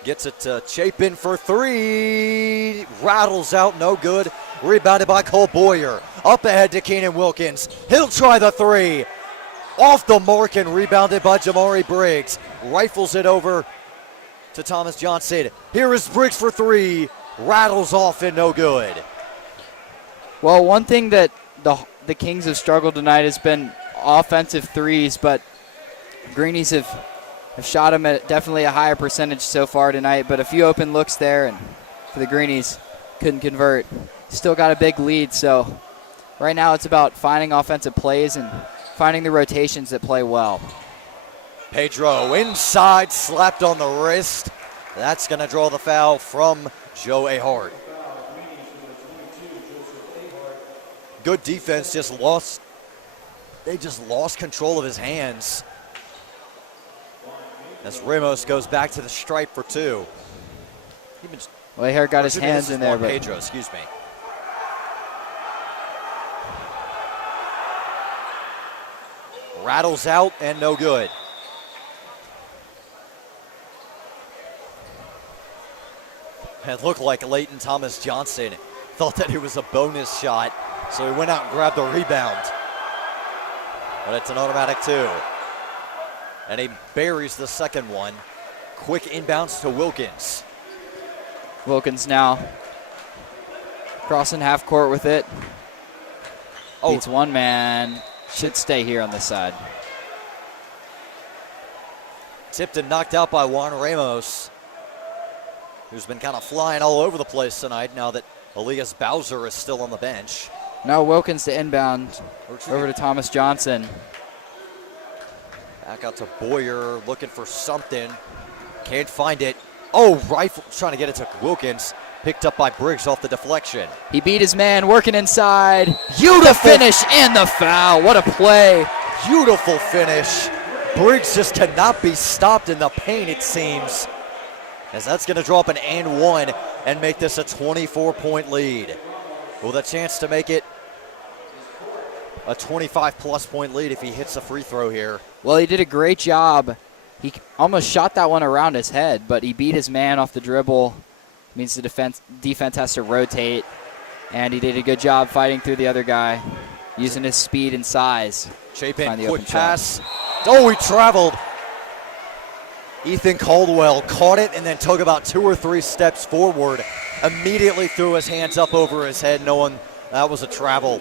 Gets it to Chapin for 3. Rattles out, no good. Rebounded by Cole Boyer. Up ahead to Keenan Wilkins. He'll try the 3. Off the mark and rebounded by Jamari Briggs. Rifles it over to Thomas Johnson. Here is Briggs for 3. Rattles off and no good. Well, one thing that the Kings have struggled tonight has been offensive threes, but Greenies have shot them at definitely a higher percentage so far tonight, but a few open looks there, and for the Greenies, couldn't convert. Still got a big lead, so right now it's about finding offensive plays and finding the rotations that play well. Pedro inside, slapped on the wrist. That's going to draw the foul from Joe Ahart. Good defense, they just lost control of his hands. As Ramos goes back to the stripe for 2. Well, Ahart got his hands in there, but Pedro, excuse me. Rattles out and no good. It looked like Leighton Thomas Johnson thought that it was a bonus shot, so he went out and grabbed the rebound. But it's an automatic 2. And he buries the second one. Quick inbounds to Wilkins. Wilkins now crossing half court with it. Beats one man. Should stay here on this side. Tipped and knocked out by Juan Ramos. who's been kind of flying all over the place tonight now that Elias Bowser is still on the bench. Now Wilkins to inbound over to Thomas Johnson. Back out to Boyer, looking for something. Can't find it. Oh, rifle, trying to get it to Wilkins. Picked up by Briggs off the deflection. He beat his man, working inside. Beautiful the finish and the foul. What a play. Beautiful finish. Briggs just cannot be stopped in the paint, it seems, as that's going to drop an and one and make this a 24-point lead. With a chance to make it a 25-plus point lead if he hits a free throw here. Well, he did a great job. He almost shot that one around his head, but he beat his man off the dribble. Means the defense has to rotate, and he did a good job fighting through the other guy, using his speed and size. Chapin, quick pass. Oh, he traveled. Ethan Caldwell caught it and then took about 2 or 3 steps forward. Immediately threw his hands up over his head, knowing that was a travel.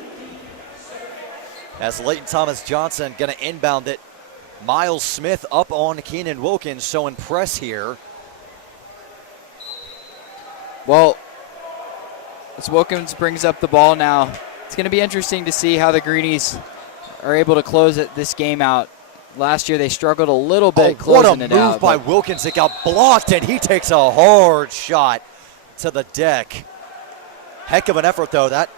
As Leighton Thomas Johnson going to inbound it. Miles Smith up on Keenan Wilkins, showing press here. Well, as Wilkins brings up the ball now, it's going to be interesting to see how the Greenies are able to close this game out. Last year they struggled a little bit closing it out. What a move by Wilkins. It got blocked, and he takes a hard shot to the deck. Heck of an effort, though. That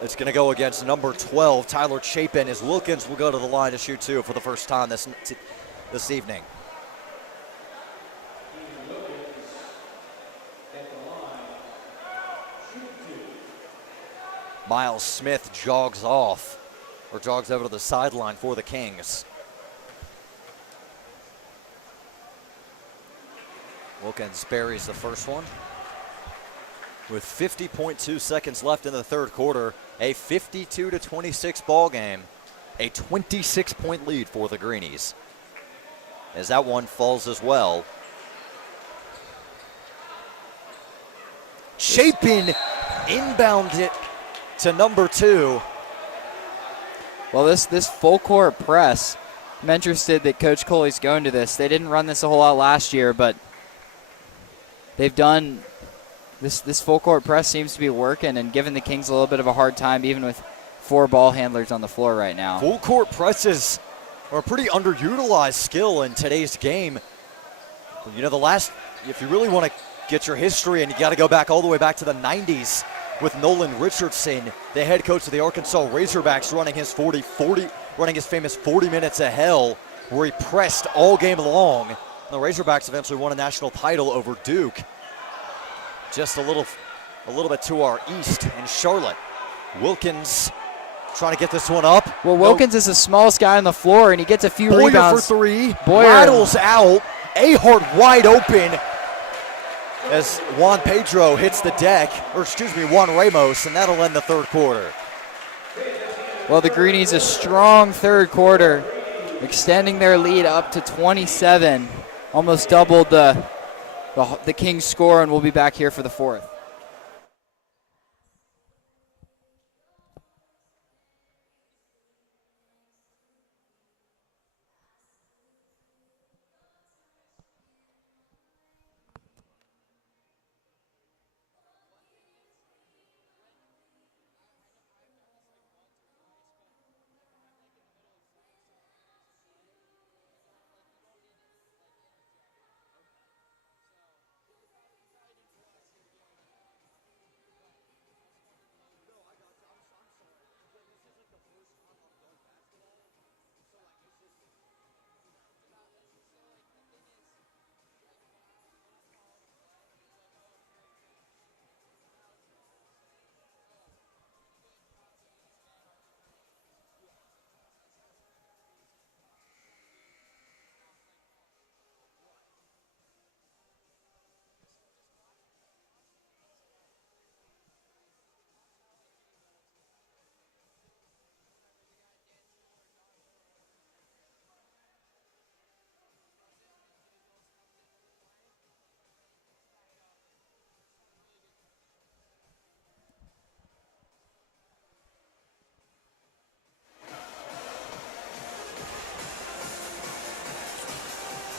it's going to go against number 12, Tyler Chapin, as Wilkins will go to the line to shoot 2 for the first time this evening. Miles Smith jogs off, or jogs over to the sideline for the Kings. Wilkins buries the first one. With 50.2 seconds left in the third quarter, a 52-26 ball game, a 26-point lead for the Greenies. As that one falls as well. Chapin inbound it to number 2. Well, this full court press, I'm interested that Coach Coley's going to this. They didn't run this a whole lot last year, but they've done this full court press seems to be working and giving the Kings a little bit of a hard time, even with 4 ball handlers on the floor right now. Full court presses are a pretty underutilized skill in today's game. You know, if you really want to get your history, and you got to go back all the way back to the 90s with Nolan Richardson, the head coach of the Arkansas Razorbacks, running his famous 40 minutes of hell, where he pressed all game long. The Razorbacks eventually won a national title over Duke. Just a little bit to our east in Charlotte. Wilkins trying to get this one up. Well, Wilkins is the smallest guy on the floor, and he gets a few Boyer rebounds. For 3. Boyer rattles out. Ahart wide open as Juan Pedro hits the deck, Juan Ramos, and that'll end the third quarter. Well, the Greenies a strong third quarter, extending their lead up to 27. Almost doubled the Kings score, and we'll be back here for the fourth.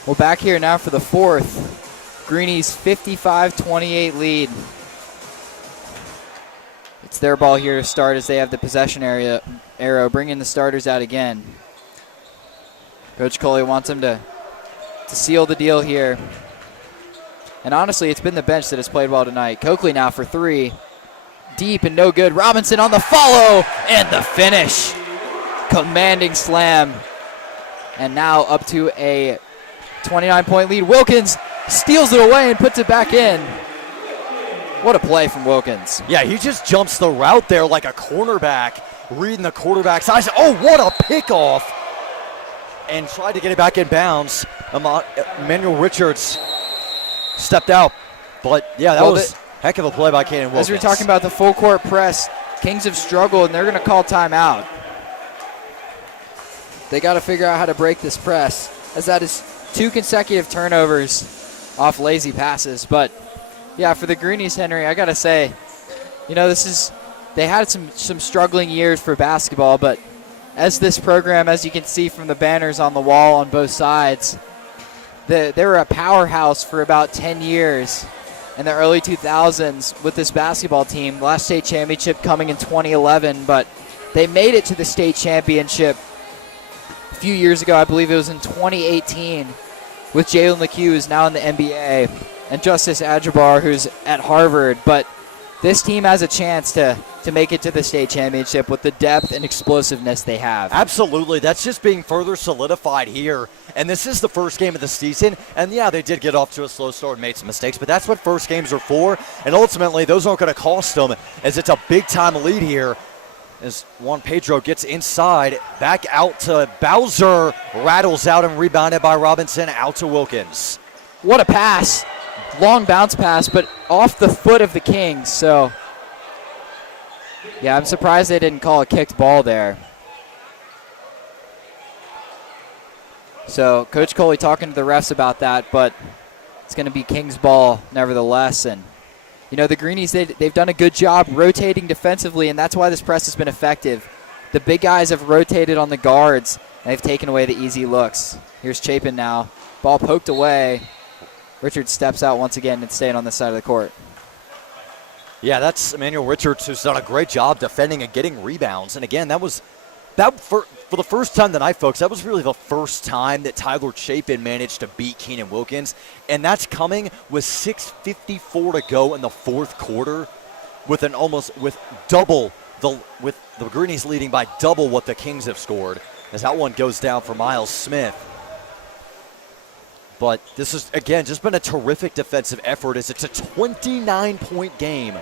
Well, back here now for the fourth. Greenies 55-28 lead. It's their ball here to start as they have the possession arrow, bringing the starters out again. Coach Coley wants them to seal the deal here. And honestly, it's been the bench that has played well tonight. Coakley now for three. Deep and no good. Robinson on the follow and the finish. Commanding slam. And now up to a 29-point lead. Wilkins steals it away and puts it back in. What a play from Wilkins. Yeah, he just jumps the route there like a cornerback, reading the quarterback's eyes. Oh, what a pickoff. And tried to get it back in bounds. Emmanuel Richards stepped out. But, yeah, that was a heck of a play by Keenan Wilkins. As we're talking about the full court press, Kings have struggled, and they're going to call timeout. They got to figure out how to break this press, as that is 2 consecutive turnovers off lazy passes. But, yeah, for the Greenies, Henry, I got to say, you know, they had some struggling years for basketball, but as this program, as you can see from the banners on the wall on both sides, they were a powerhouse for about 10 years in the early 2000s with this basketball team. The last state championship coming in 2011, but they made it to the state championship a few years ago. I believe it was in 2018 with Jalen LeCue, who's now in the NBA, and Justice Ajabar, who's at Harvard. But this team has a chance to make it to the state championship with the depth and explosiveness they have. Absolutely. That's just being further solidified here. And this is the first game of the season. And, yeah, they did get off to a slow start and made some mistakes, but that's what first games are for. And ultimately, those aren't going to cost them, as it's a big-time lead here. As Juan Pedro gets inside, back out to Bowser, rattles out and rebounded by Robinson, out to Wilkins. What a pass. Long bounce pass, but off the foot of the Kings. So, yeah, I'm surprised they didn't call a kicked ball there. So, Coach Coley talking to the refs about that, but it's going to be Kings ball nevertheless. And, you know, the Greenies, they've done a good job rotating defensively, and that's why this press has been effective. The big guys have rotated on the guards, and they've taken away the easy looks. Here's Chapin now. Ball poked away. Richards steps out once again and staying on this side of the court. Yeah, that's Emmanuel Richards, who's done a great job defending and getting rebounds. And again, for the first time tonight, folks, that was really the first time that Tyler Chapin managed to beat Keenan Wilkins. And that's coming with 6:54 to go in the fourth quarter, with the Greenies leading by double what the Kings have scored, as that one goes down for Miles Smith. But this has, again, just been a terrific defensive effort, as it's a 29-point game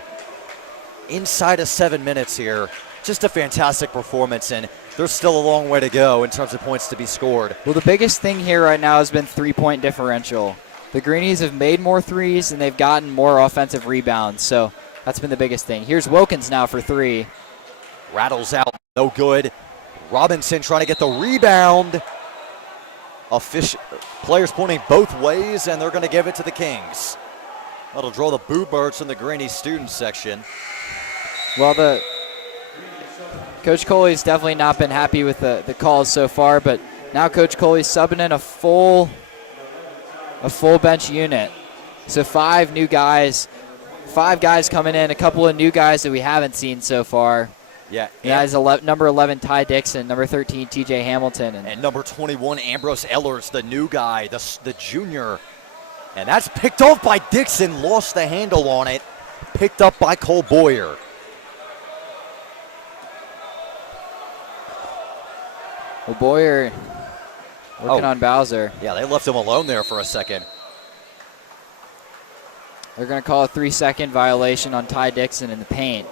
inside of 7 minutes here. Just a fantastic performance, and there's still a long way to go in terms of points to be scored. Well, the biggest thing here right now has been three-point differential. The Greenies have made more threes, and they've gotten more offensive rebounds, so that's been the biggest thing. Here's Wilkins now for three. Rattles out, no good. Robinson trying to get the rebound. Players pointing both ways, and they're going to give it to the Kings. That'll draw the boo birds from the Greenies student section. Well, Coach Coley's definitely not been happy with the calls so far, but now Coach Coley's subbing in a full bench unit. So 5 guys coming in, a couple of new guys that we haven't seen so far. Yeah, guys, number 11, Ty Dixon, number 13, TJ Hamilton. And number 21, Ambrose Ellers, the new guy, the junior. And that's picked off by Dixon, lost the handle on it, picked up by Cole Boyer. Well, Boyer working on Bowser. Yeah, they left him alone there for a second. They're going to call a 3-second violation on Ty Dixon in the paint.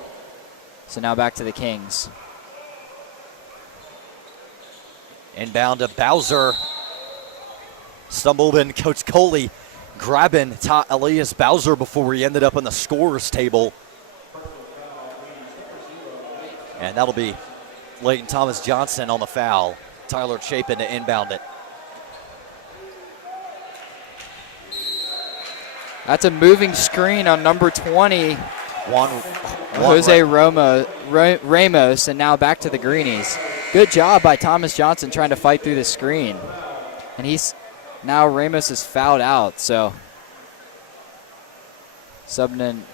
So now back to the Kings. Inbound to Bowser. Stumbled in, Coach Coley grabbing Elias Bowser before he ended up on the scorer's table. And that'll be Leighton Thomas Johnson on the foul. Tyler Chapin to inbound it. That's a moving screen on number 20. Jose Ramos, and now back to the Greenies. Good job by Thomas Johnson trying to fight through the screen. And Ramos is fouled out, so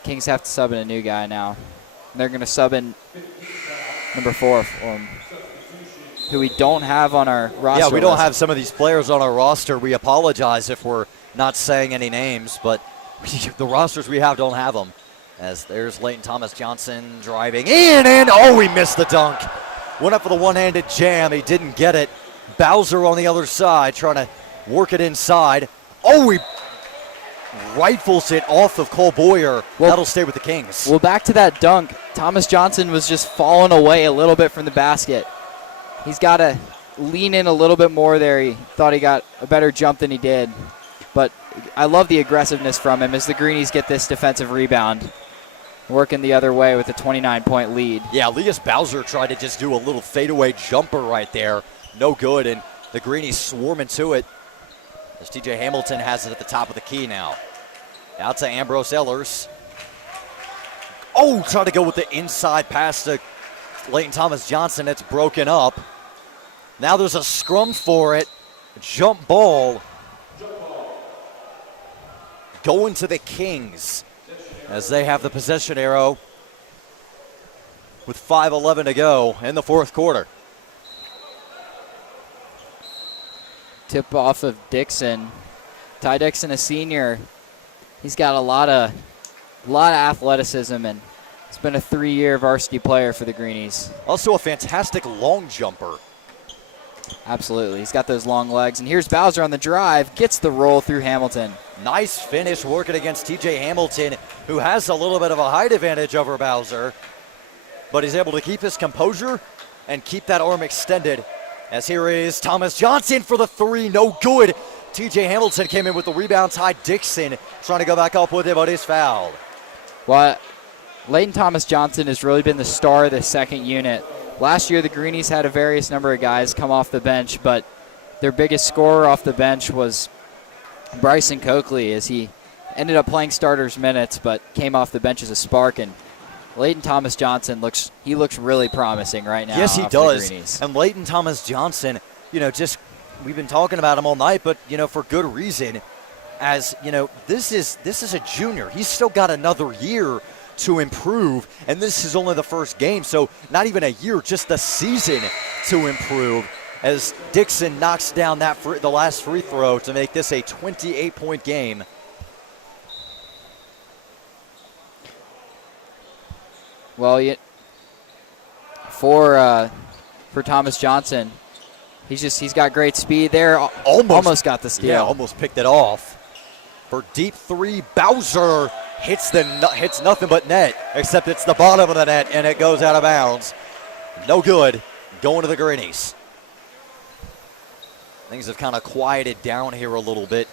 Kings have to sub in a new guy now. And they're going to sub in number 4, who we don't have on our roster. Yeah, we don't list. have some of these players on our roster. We apologize if we're not saying any names, but the rosters we have don't have them. As there's Leighton Thomas Johnson driving in, and he missed the dunk. Went up for the one-handed jam. He didn't get it. Bowser on the other side trying to work it inside. He rifles it off of Cole Boyer. That'll stay with the Kings. Well, back to that dunk. Thomas Johnson was just falling away a little bit from the basket. He's got to lean in a little bit more there. He thought he got a better jump than he did. But I love the aggressiveness from him as the Greenies get this defensive rebound. Working the other way with a 29-point lead. Yeah, Elias Bowser tried to just do a little fadeaway jumper right there. No good, and the Greenies swarm into it as TJ Hamilton has it at the top of the key now. Out to Ambrose Ellers. Trying to go with the inside pass to Leighton Thomas Johnson. It's broken up. Now there's a scrum for it. Jump ball. Going to the Kings as they have the possession arrow with 5:11 to go in the fourth quarter. Tip off of Dixon. Ty Dixon, a senior. He's got a lot of athleticism, and he's been a 3-year varsity player for the Greenies. Also a fantastic long jumper. Absolutely. He's got those long legs. And here's Bowser on the drive. Gets the roll through Hamilton. Nice finish working against TJ Hamilton, who has a little bit of a height advantage over Bowser. But he's able to keep his composure and keep that arm extended. As here is Thomas Johnson for the 3. No good. TJ Hamilton came in with the rebound. Ty Dixon trying to go back up with it, but he's fouled. Well, Leighton Thomas Johnson has really been the star of the second unit. Last year, the Greenies had a various number of guys come off the bench, but their biggest scorer off the bench was Bryson Coakley, as he ended up playing starters minutes, but came off the bench as a spark. And Leighton Thomas Johnson looks really promising right now. Yes, he does. And Leighton Thomas Johnson, we've been talking about him all night, but for good reason. As this is a junior. He's still got another year to improve, and this is only the first game, so not even a year, just the season to improve. As Dixon knocks down the last free throw to make this a 28-point game. Well, for Thomas Johnson, he's got great speed there. Almost got the steal. Yeah, almost picked it off. For deep 3, Bowser hits nothing but net, except it's the bottom of the net, and it goes out of bounds. No good. Going to the Greenies. Things have kind of quieted down here a little bit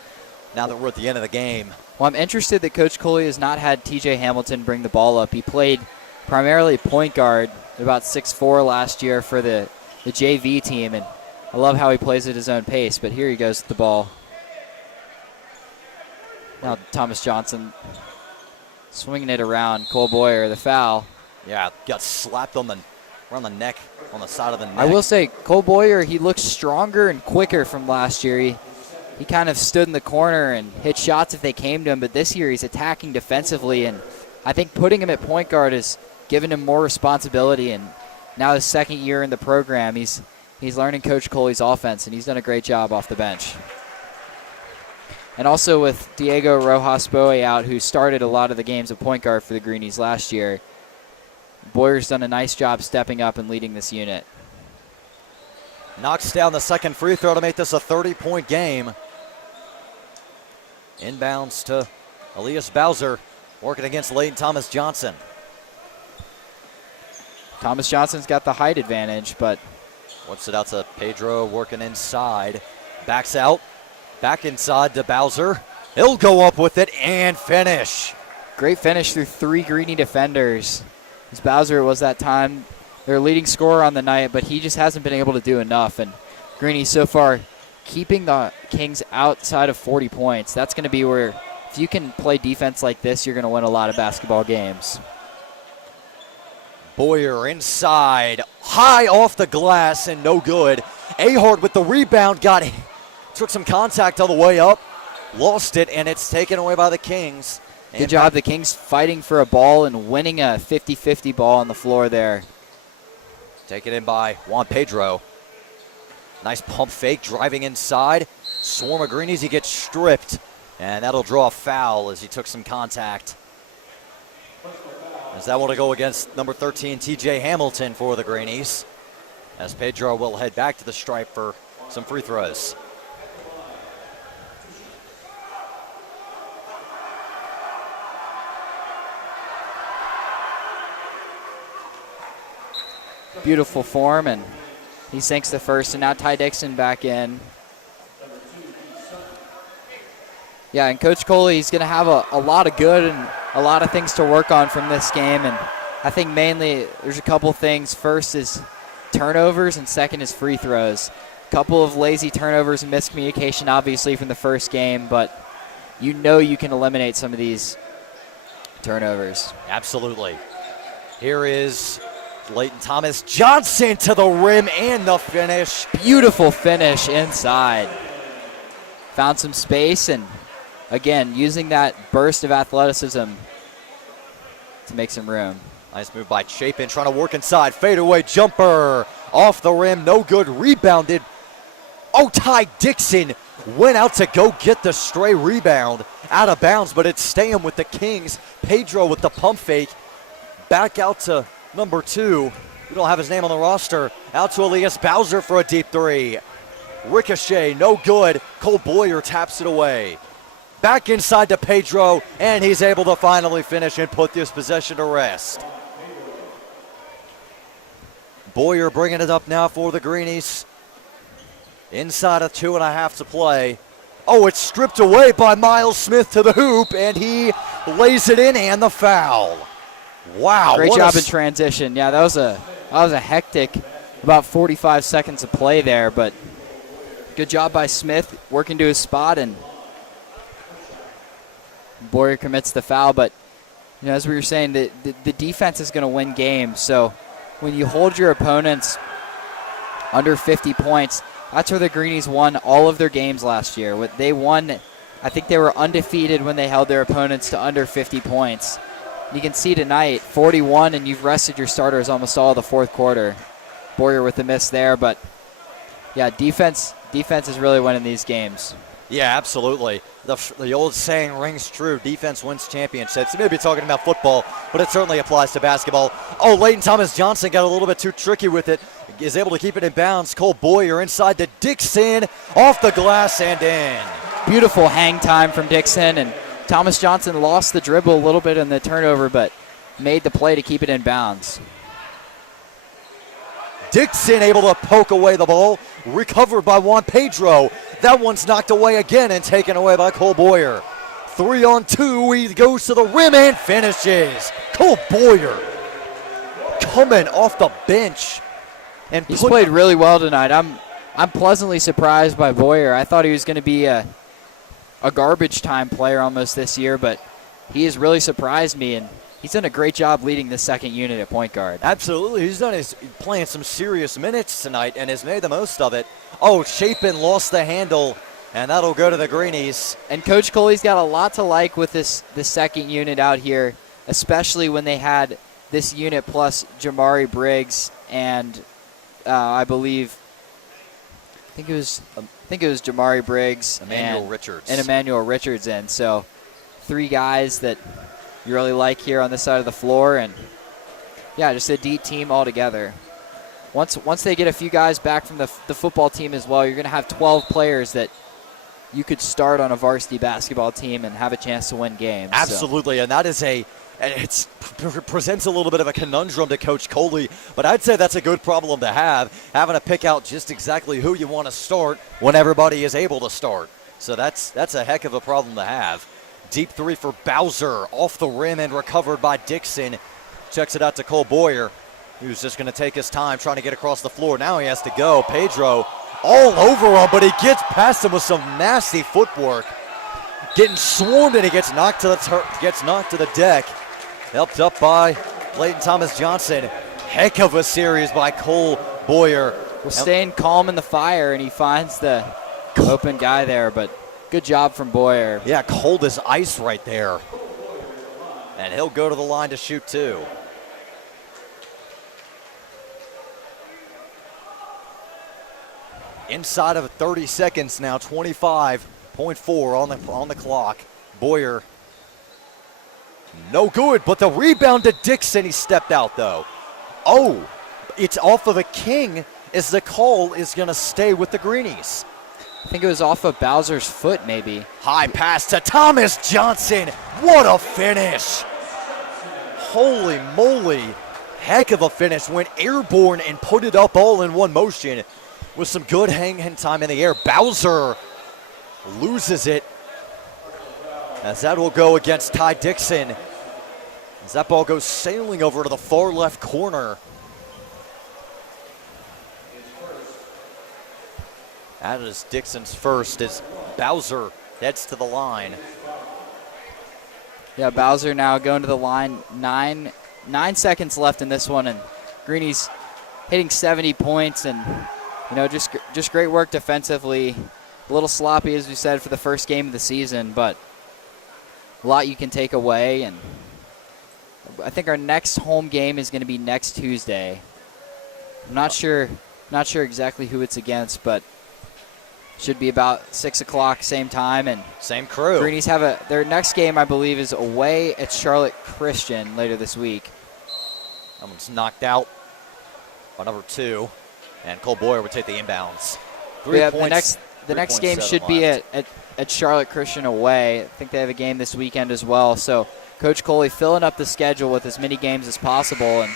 now that we're at the end of the game. Well, I'm interested that Coach Coley has not had TJ Hamilton bring the ball up. He played primarily point guard, about 6'4" last year for the JV team, and I love how he plays at his own pace, but here he goes with the ball. Now Thomas Johnson swinging it around. Cole Boyer, the foul. Yeah, got slapped around the neck, on the side of the neck. I will say, Cole Boyer, he looks stronger and quicker from last year. He kind of stood in the corner and hit shots if they came to him, but this year he's attacking defensively, and I think putting him at point guard has given him more responsibility, and now his second year in the program, he's learning Coach Coley's offense, and he's done a great job off the bench. And also with Diego Rojas Boe out, who started a lot of the games at point guard for the Greenies last year, Boyer's done a nice job stepping up and leading this unit. Knocks down the second free throw to make this a 30-point game. Inbounds to Elias Bowser, working against Leighton Thomas Johnson. Thomas Johnson's got the height advantage, but Whips it out to Pedro, working inside. Backs out. Back inside to Bowser. He'll go up with it and finish. Great finish through 3 Greenie defenders. As Bowser was that time their leading scorer on the night, but he just hasn't been able to do enough. And Greenie so far keeping the Kings outside of 40 points. That's going to be where, if you can play defense like this, you're going to win a lot of basketball games. Boyer inside, high off the glass and no good. Ahart with the rebound, took some contact on the way up, lost it, and it's taken away by the Kings. Good job. The Kings fighting for a ball and winning a 50-50 ball on the floor there. Taken in by Juan Pedro. Nice pump fake, driving inside. Swarm of Greenies, he gets stripped. And that'll draw a foul as he took some contact. As that one to go against number 13, TJ Hamilton for the Greenies. As Pedro will head back to the stripe for some free throws. Beautiful form, and he sinks the first, and now Ty Dixon back in. Yeah, and Coach Coley, he's going to have a lot of good and a lot of things to work on from this game, and I think mainly there's a couple things. First is turnovers, and second is free throws. A couple of lazy turnovers and miscommunication, obviously, from the first game, but you know you can eliminate some of these turnovers. Absolutely. Here is Leighton Thomas Johnson to the rim and the finish. Beautiful finish inside. Found some space, and again, using that burst of athleticism to make some room. Nice move by Chapin, trying to work inside. Fadeaway jumper off the rim, no good. Rebounded. Oh, Ty Dixon went out to go get the stray rebound. Out of bounds, but it's staying with the Kings. Pedro with the pump fake. Back out to number 2. We don't have his name on the roster. Out to Elias Bowser for a deep three. Ricochet, no good. Cole Boyer taps it away. Back inside to Pedro, and he's able to finally finish and put this possession to rest. Boyer bringing it up now for the Greenies. Inside of 2.5 to play. Oh, it's stripped away by Miles Smith to the hoop, and he lays it in, and the foul. Wow. Great job in transition. Yeah, that was a hectic about 45 seconds of play there, but good job by Smith working to his spot, and Boyer commits the foul. But as we were saying, the defense is going to win games. So when you hold your opponents under 50 points, that's where the Greenies won all of their games last year. They won, I think they were undefeated when they held their opponents to under 50 points. You can see tonight, 41, and you've rested your starters almost all the fourth quarter. Boyer with the miss there, but yeah, defense is really winning these games. Yeah, absolutely. The old saying rings true, defense wins championships. You may be talking about football, but it certainly applies to basketball. Oh, Leighton Thomas Johnson got a little bit too tricky with it. Is able to keep it in bounds. Cole Boyer inside to Dixon, off the glass and in. Beautiful hang time from Dixon, and Thomas Johnson lost the dribble a little bit in the turnover, but made the play to keep it in bounds. Dixon able to poke away the ball, recovered by Juan Pedro. That one's knocked away again and taken away by Cole Boyer. 3-on-2, he goes to the rim and finishes. Cole Boyer coming off the bench. And he's played really well tonight. I'm pleasantly surprised by Boyer. I thought he was going to be a garbage time player almost this year, but he has really surprised me, and he's done a great job leading the second unit at point guard. Absolutely. He's playing some serious minutes tonight and has made the most of it. Oh, Chapin lost the handle, and that'll go to the Greenies. And Coach Coley's got a lot to like with the second unit out here, especially when they had this unit plus Jamari Briggs and I think it was Jamari Briggs Emmanuel Richards in. So 3 guys that you really like here on this side of the floor, and yeah, just a deep team altogether. Once they get a few guys back from the football team as well, you're going to have 12 players that you could start on a varsity basketball team and have a chance to win games. Absolutely, so. And that is it presents a little bit of a conundrum to Coach Coley, but I'd say that's a good problem to have, having to pick out just exactly who you want to start when everybody is able to start. So that's a heck of a problem to have. Deep three for Bowser, off the rim and recovered by Dixon. Checks it out to Cole Boyer, who's just going to take his time trying to get across the floor. Now he has to go. Pedro all over him, but he gets past him with some nasty footwork. Getting swarmed, and he gets knocked to the deck. Helped up by Leighton Thomas Johnson. Heck of a series by Cole Boyer. We're staying calm in the fire, and he finds the open guy there, but good job from Boyer. Yeah, cold as ice right there. And he'll go to the line to shoot 2. Inside of 30 seconds now, 25.4 on the clock. Boyer, no good, but the rebound to Dixon. He stepped out though. Oh, it's off of a King as the call is going to stay with the Greenies. I think it was off of Bowser's foot maybe. High pass to Thomas Johnson. What a finish. Holy moly. Heck of a finish. Went airborne and put it up all in one motion with some good hang time in the air. Bowser loses it as that will go against Ty Dixon. As that ball goes sailing over to the far left corner. That is Dixon's first as Bowser heads to the line. Yeah, Bowser now going to the line. 9 seconds left in this one, and Greenies hitting 70 points, and just great work defensively. A little sloppy, as we said, for the first game of the season, but a lot you can take away. And I think our next home game is going to be next Tuesday. I'm not sure exactly who it's against, but should be about 6 o'clock, same time, and same crew. Greenies have their next game, I believe, is away at Charlotte Christian later this week. That one's knocked out by number 2, and Cole Boyer would take the inbounds. The next game should be at Charlotte Christian away. I think they have a game this weekend as well. So Coach Coley filling up the schedule with as many games as possible, and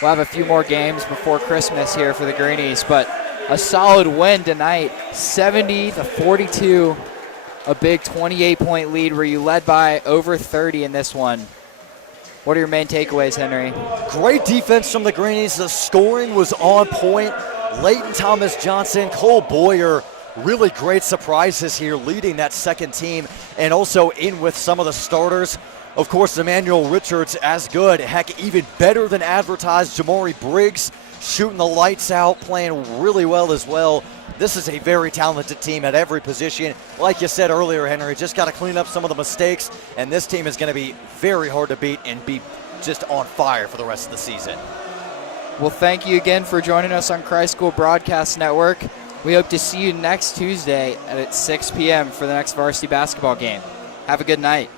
we'll have a few more games before Christmas here for the Greenies, but a solid win tonight, 70-42, a big 28-point lead where you led by over 30 in this one. What are your main takeaways, Henry? Great defense from the Greenies. The scoring was on point. Leighton Thomas Johnson, Cole Boyer, really great surprises here leading that second team, and also in with some of the starters. Of course, Emmanuel Richards as good, heck, even better than advertised. Jamari Briggs shooting the lights out, playing really well as well. This is a very talented team at every position. Like you said earlier, Henry, just got to clean up some of the mistakes, and this team is going to be very hard to beat and be just on fire for the rest of the season. Well, thank you again for joining us on Christ School Broadcast Network. We hope to see you next Tuesday at 6 p.m. for the next varsity basketball game. Have a good night.